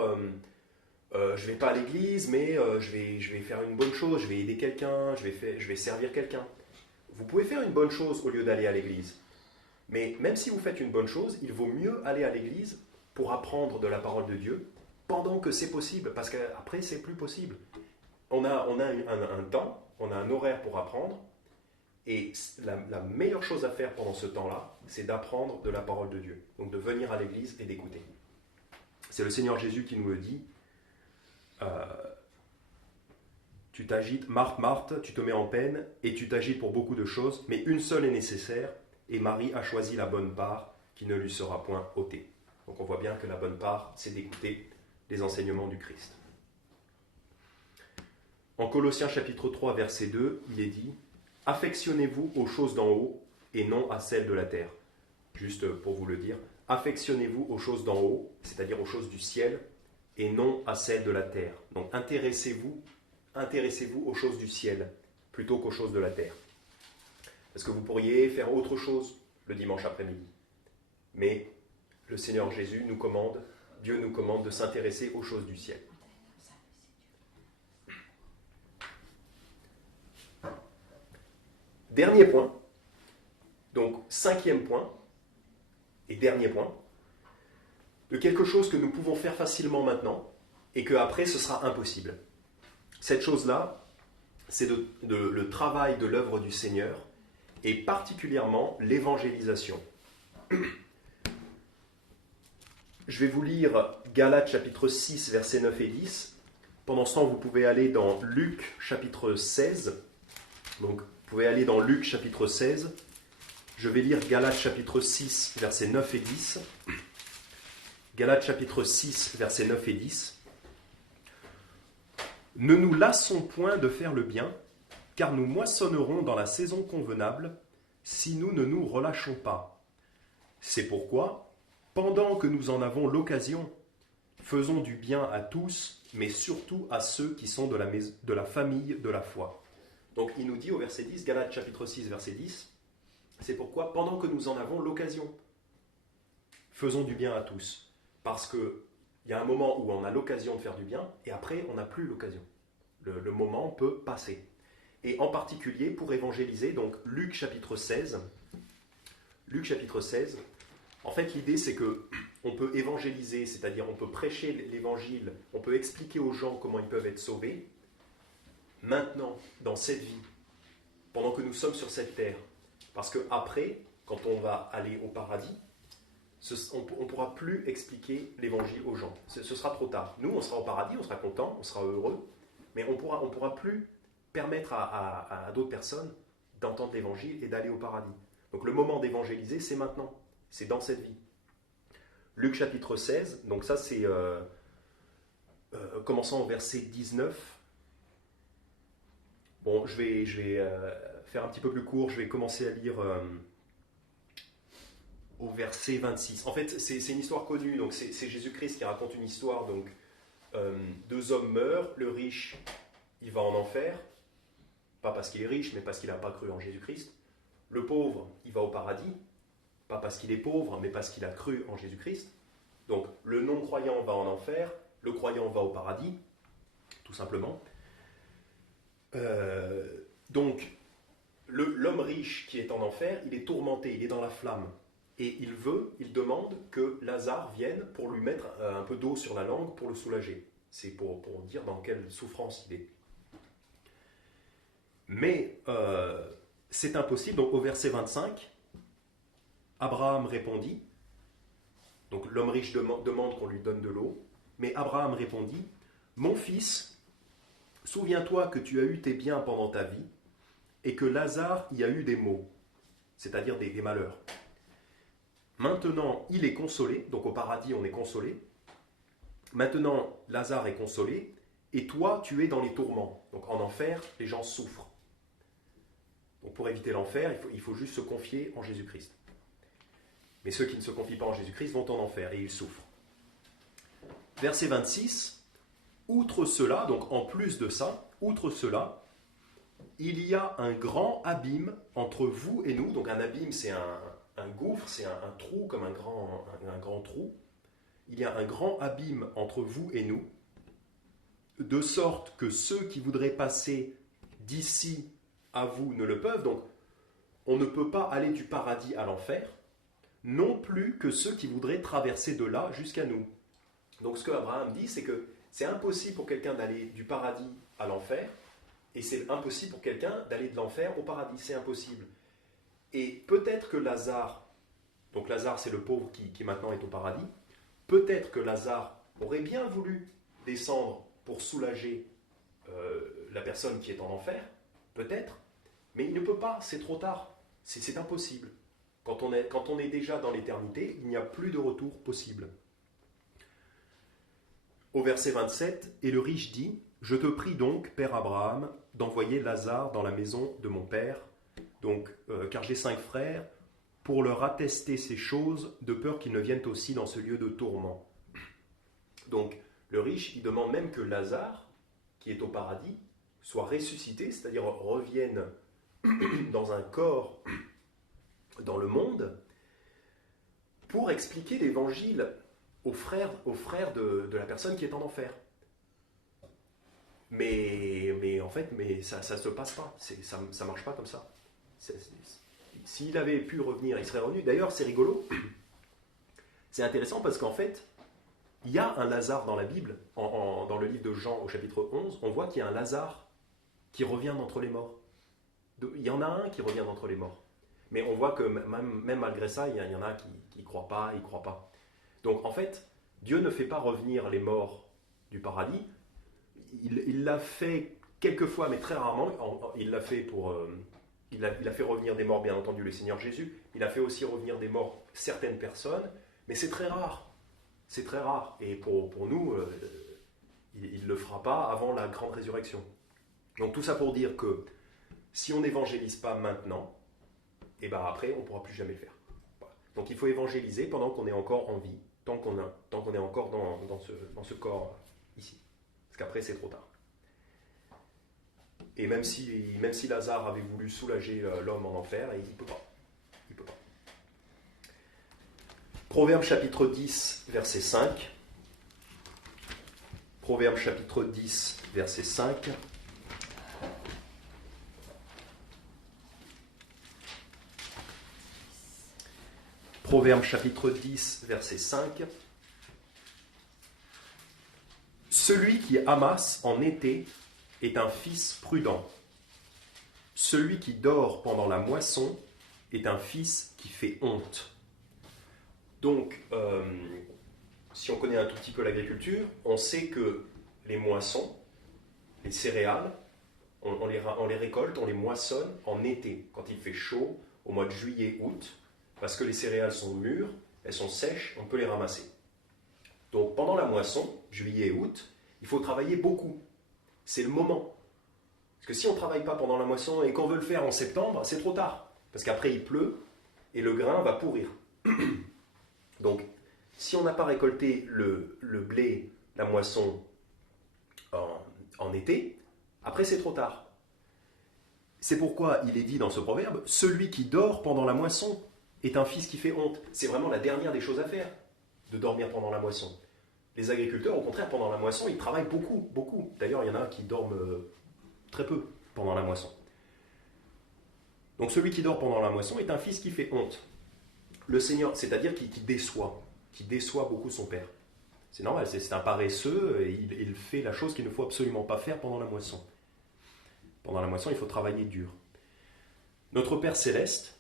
je ne vais pas à l'église, mais je vais faire une bonne chose, je vais aider quelqu'un, je vais servir quelqu'un. Vous pouvez faire une bonne chose au lieu d'aller à l'église. Mais même si vous faites une bonne chose, il vaut mieux aller à l'église pour apprendre de la parole de Dieu pendant que c'est possible, parce qu'après, c'est plus possible. On a un temps, on a un horaire pour apprendre, et la meilleure chose à faire pendant ce temps-là, c'est d'apprendre de la parole de Dieu. Donc de venir à l'église et d'écouter. C'est le Seigneur Jésus qui nous le dit. Tu t'agites, Marthe, Marthe, tu te mets en peine et tu t'agites pour beaucoup de choses, mais une seule est nécessaire, et Marie a choisi la bonne part qui ne lui sera point ôtée. Donc on voit bien que la bonne part, c'est d'écouter les enseignements du Christ. En Colossiens chapitre 3, verset 2, il est dit « Affectionnez-vous aux choses d'en haut et non à celles de la terre. » Juste pour vous le dire, affectionnez-vous aux choses d'en haut, c'est-à-dire aux choses du ciel, et non à celles de la terre. Donc intéressez-vous aux choses du ciel plutôt qu'aux choses de la terre. Parce que vous pourriez faire autre chose le dimanche après-midi. Mais le Seigneur Jésus nous commande, Dieu nous commande de s'intéresser aux choses du ciel. Dernier point, donc 5e point et dernier point, de quelque chose que nous pouvons faire facilement maintenant et qu'après ce sera impossible. Cette chose-là, c'est le travail de l'œuvre du Seigneur et particulièrement l'évangélisation. Je vais vous lire Galates chapitre 6, versets 9 et 10. Pendant ce temps, vous pouvez aller dans Luc chapitre 16. Donc, vous pouvez aller dans Luc chapitre 16. Je vais lire Galates chapitre 6, versets 9 et 10. Galates chapitre 6, versets 9 et 10. Ne nous lassons point de faire le bien, car nous moissonnerons dans la saison convenable, si nous ne nous relâchons pas. C'est pourquoi, pendant que nous en avons l'occasion, faisons du bien à tous, mais surtout à ceux qui sont de la famille de la foi. Donc il nous dit au verset 10, Galates chapitre 6, verset 10, c'est pourquoi, pendant que nous en avons l'occasion. faisons du bien à tous. Parce qu'il y a un moment où on a l'occasion de faire du bien, et après, on n'a plus l'occasion. Le moment peut passer. Et en particulier, pour évangéliser, donc Luc chapitre 16, en fait, l'idée, c'est que on peut évangéliser, c'est-à-dire on peut prêcher l'évangile, on peut expliquer aux gens comment ils peuvent être sauvés, maintenant, dans cette vie, pendant que nous sommes sur cette terre. Parce qu'après, quand on va aller au paradis, on ne pourra plus expliquer l'évangile aux gens. Ce sera trop tard. Nous, on sera au paradis, on sera content, on sera heureux, mais on pourra plus permettre à d'autres personnes d'entendre l'évangile et d'aller au paradis. Donc le moment d'évangéliser, c'est maintenant. C'est dans cette vie. Luc chapitre 16, donc ça c'est commençant au verset 19. Bon, je vais faire un petit peu plus court, je vais commencer à lire au verset 26. En fait, c'est une histoire connue, donc c'est Jésus-Christ qui raconte une histoire. Donc, deux hommes meurent, le riche, il va en enfer, pas parce qu'il est riche, mais parce qu'il n'a pas cru en Jésus-Christ. Le pauvre, il va au paradis, pas parce qu'il est pauvre, mais parce qu'il a cru en Jésus-Christ. Donc, le non-croyant va en enfer, le croyant va au paradis, tout simplement. Donc, l'homme riche qui est en enfer, il est tourmenté, il est dans la flamme. Et il demande que Lazare vienne pour lui mettre un peu d'eau sur la langue pour le soulager. C'est pour dire dans quelle souffrance il est. Mais c'est impossible. Donc au verset 25, Abraham répondit, donc l'homme riche demande qu'on lui donne de l'eau, mais Abraham répondit, « Mon fils, souviens-toi que tu as eu tes biens pendant ta vie, et que Lazare y a eu des maux, c'est-à-dire des malheurs. Maintenant, il est consolé, donc au paradis on est consolé. Maintenant, Lazare est consolé, et toi, tu es dans les tourments. Donc en enfer, les gens souffrent. Donc pour éviter l'enfer, il faut juste se confier en Jésus-Christ. Mais ceux qui ne se confient pas en Jésus-Christ vont en enfer, et ils souffrent. Verset 26, outre cela, donc en plus de ça, outre cela, il y a un grand abîme entre vous et nous. Donc un abîme, c'est un gouffre, c'est un trou, comme un grand trou. Il y a un grand abîme entre vous et nous, de sorte que ceux qui voudraient passer d'ici à vous ne le peuvent. Donc, on ne peut pas aller du paradis à l'enfer, non plus que ceux qui voudraient traverser de là jusqu'à nous. Donc, ce que Abraham dit, c'est que c'est impossible pour quelqu'un d'aller du paradis à l'enfer, et c'est impossible pour quelqu'un d'aller de l'enfer au paradis. C'est impossible. Et peut-être que Lazare, donc Lazare c'est le pauvre qui maintenant est au paradis, peut-être que Lazare aurait bien voulu descendre pour soulager la personne qui est en enfer, peut-être, mais il ne peut pas, c'est trop tard, c'est impossible. Quand on est déjà dans l'éternité, il n'y a plus de retour possible. Au verset 27, et le riche dit, « Je te prie donc, Père Abraham, d'envoyer Lazare dans la maison de mon père, donc, car j'ai 5 frères, pour leur attester ces choses, de peur qu'ils ne viennent aussi dans ce lieu de tourment. » Donc, le riche, il demande même que Lazare, qui est au paradis, soit ressuscité, c'est-à-dire revienne dans un corps dans le monde, pour expliquer l'évangile aux frères de la personne qui est en enfer. Mais en fait, ça ne se passe pas, ça ne marche pas comme ça. S'il avait pu revenir, il serait revenu. D'ailleurs, c'est rigolo, c'est intéressant parce qu'en fait, il y a un Lazare dans la Bible, dans le livre de Jean au chapitre 11, on voit qu'il y a un Lazare qui revient d'entre les morts. Il y en a un qui revient d'entre les morts. Mais on voit que même malgré ça, il y en a qui ne croient pas, ils ne croient pas. Donc en fait, Dieu ne fait pas revenir les morts du paradis. Il l'a fait quelquefois, mais très rarement. Il l'a fait pour... il a fait revenir des morts, bien entendu, le Seigneur Jésus. Il a fait aussi revenir des morts certaines personnes, mais c'est très rare. C'est très rare. Et pour nous, il ne le fera pas avant la grande résurrection. Donc tout ça pour dire que si on n'évangélise pas maintenant, et ben après, on ne pourra plus jamais le faire. Voilà. Donc il faut évangéliser pendant qu'on est encore en vie, tant qu'on est encore dans ce corps ici. Parce qu'après, c'est trop tard. Et même si Lazare avait voulu soulager l'homme en enfer, il ne peut pas. Il peut pas. Proverbe chapitre 10, verset 5. Proverbe chapitre 10, verset 5. Proverbe chapitre 10, verset 5. Celui qui amasse en été est un fils prudent. Celui qui dort pendant la moisson est un fils qui fait honte. Donc, si on connaît un tout petit peu l'agriculture, on sait que les moissons, les céréales, on les récolte, on les moissonne en été, quand il fait chaud, au mois de juillet, août, parce que les céréales sont mûres, elles sont sèches, on peut les ramasser. Donc pendant la moisson, juillet et août, il faut travailler beaucoup. C'est le moment. Parce que si on ne travaille pas pendant la moisson et qu'on veut le faire en septembre, c'est trop tard. Parce qu'après il pleut et le grain va pourrir. Donc si on n'a pas récolté le blé, la moisson en été, après c'est trop tard. C'est pourquoi il est dit dans ce proverbe, celui qui dort pendant la moisson est un fils qui fait honte. C'est vraiment la dernière des choses à faire, de dormir pendant la moisson. Les agriculteurs, au contraire, pendant la moisson, ils travaillent beaucoup, beaucoup. D'ailleurs, il y en a qui dorment très peu pendant la moisson. Donc celui qui dort pendant la moisson est un fils qui fait honte. Le Seigneur, c'est-à-dire qui déçoit beaucoup son père. C'est normal, c'est un paresseux, et il fait la chose qu'il ne faut absolument pas faire pendant la moisson. Pendant la moisson, il faut travailler dur. Notre Père Céleste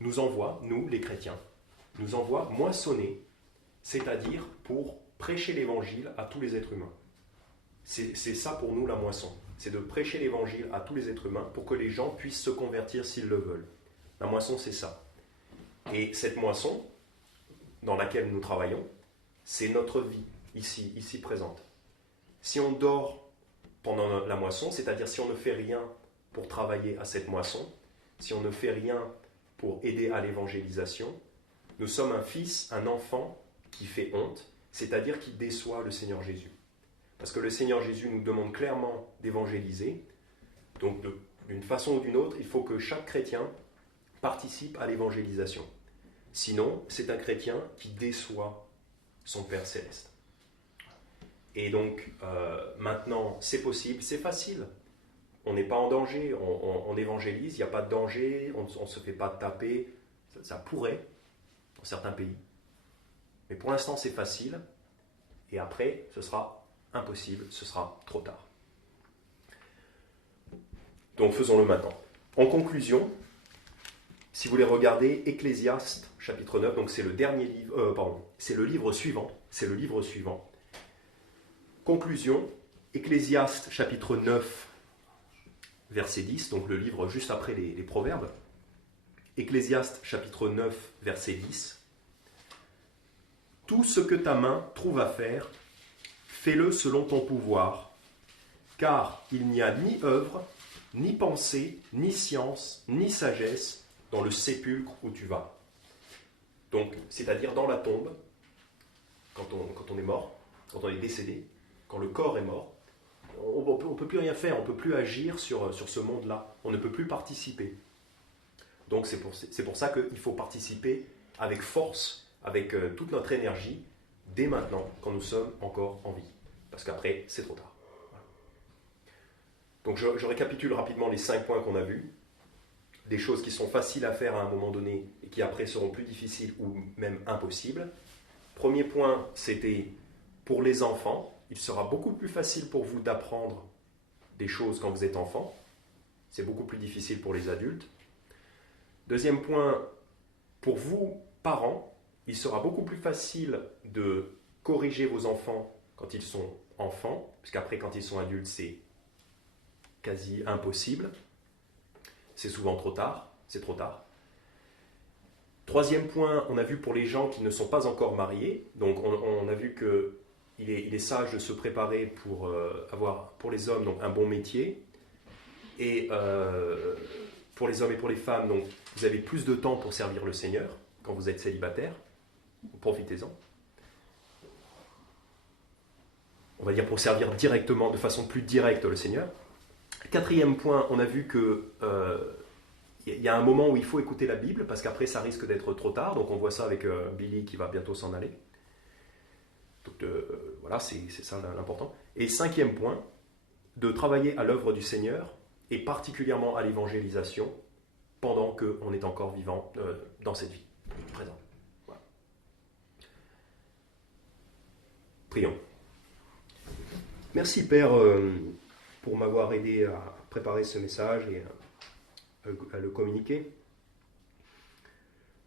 nous envoie, nous les chrétiens, nous envoie moissonner, c'est-à-dire pour prêcher l'évangile à tous les êtres humains. C'est ça pour nous la moisson, c'est de prêcher l'évangile à tous les êtres humains pour que les gens puissent se convertir s'ils le veulent. La moisson, c'est ça. Et cette moisson, dans laquelle nous travaillons, c'est notre vie, ici présente. Si on dort pendant la moisson, c'est-à-dire si on ne fait rien pour travailler à cette moisson, si on ne fait rien pour aider à l'évangélisation, nous sommes un fils, un enfant qui fait honte, c'est-à-dire qui déçoit le Seigneur Jésus. Parce que le Seigneur Jésus nous demande clairement d'évangéliser, donc d'une façon ou d'une autre, il faut que chaque chrétien participe à l'évangélisation. Sinon, c'est un chrétien qui déçoit son Père Céleste. Et donc, maintenant, c'est possible, c'est facile. On n'est pas en danger, on évangélise, il n'y a pas de danger, on ne se fait pas taper. Ça pourrait, dans certains pays. Mais pour l'instant, c'est facile. Et après, ce sera impossible, ce sera trop tard. Donc, faisons-le maintenant. En conclusion, si vous voulez regarder Ecclésiaste, chapitre 9, donc c'est le dernier livre, c'est le livre suivant. Conclusion, Ecclésiaste, chapitre 9, verset 10, donc le livre juste après les Proverbes. Ecclésiaste, chapitre 9, verset 10. Tout ce que ta main trouve à faire, fais-le selon ton pouvoir, car il n'y a ni œuvre, ni pensée, ni science, ni sagesse dans le sépulcre où tu vas. Donc, c'est-à-dire dans la tombe, quand on est mort, quand on est décédé, quand le corps est mort, on ne peut plus rien faire, on ne peut plus agir sur ce monde-là, on ne peut plus participer. Donc c'est pour ça qu'il faut participer avec force, avec toute notre énergie, dès maintenant, quand nous sommes encore en vie. Parce qu'après, c'est trop tard. Voilà. Donc je récapitule rapidement les 5 points qu'on a vus. Des choses qui sont faciles à faire à un moment donné et qui après seront plus difficiles ou même impossibles. Premier point, c'était pour les enfants. Il sera beaucoup plus facile pour vous d'apprendre des choses quand vous êtes enfant. C'est beaucoup plus difficile pour les adultes. Deuxième point, pour vous, parents, il sera beaucoup plus facile de corriger vos enfants quand ils sont enfants, puisqu'après, quand ils sont adultes, c'est quasi impossible. C'est souvent trop tard, c'est trop tard. Troisième point, on a vu pour les gens qui ne sont pas encore mariés, donc on a vu qu'il est sage de se préparer pour avoir, pour les hommes, donc un bon métier, et pour les hommes et pour les femmes, donc vous avez plus de temps pour servir le Seigneur quand vous êtes célibataire, profitez-en. On va dire pour servir directement, de façon plus directe le Seigneur. Quatrième point, on a vu que il y a un moment où il faut écouter la Bible, parce qu'après ça risque d'être trop tard. Donc on voit ça avec Billy qui va bientôt s'en aller. Donc voilà, c'est ça l'important. Et cinquième point, de travailler à l'œuvre du Seigneur, et particulièrement à l'évangélisation, pendant qu'on est encore vivant dans cette vie présente. Voilà. Prions. Merci Père pour m'avoir aidé à préparer ce message et à le communiquer.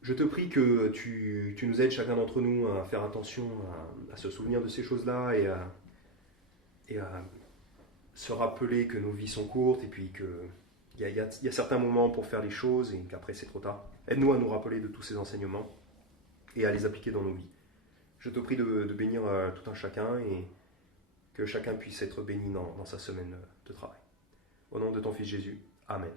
Je te prie que tu nous aides chacun d'entre nous à faire attention, à se souvenir de ces choses-là et à se rappeler que nos vies sont courtes et puis qu'il y a certains moments pour faire les choses et qu'après c'est trop tard. Aide-nous à nous rappeler de tous ces enseignements et à les appliquer dans nos vies. Je te prie de bénir tout un chacun et que chacun puisse être béni dans sa semaine de travail. Au nom de ton Fils Jésus, Amen.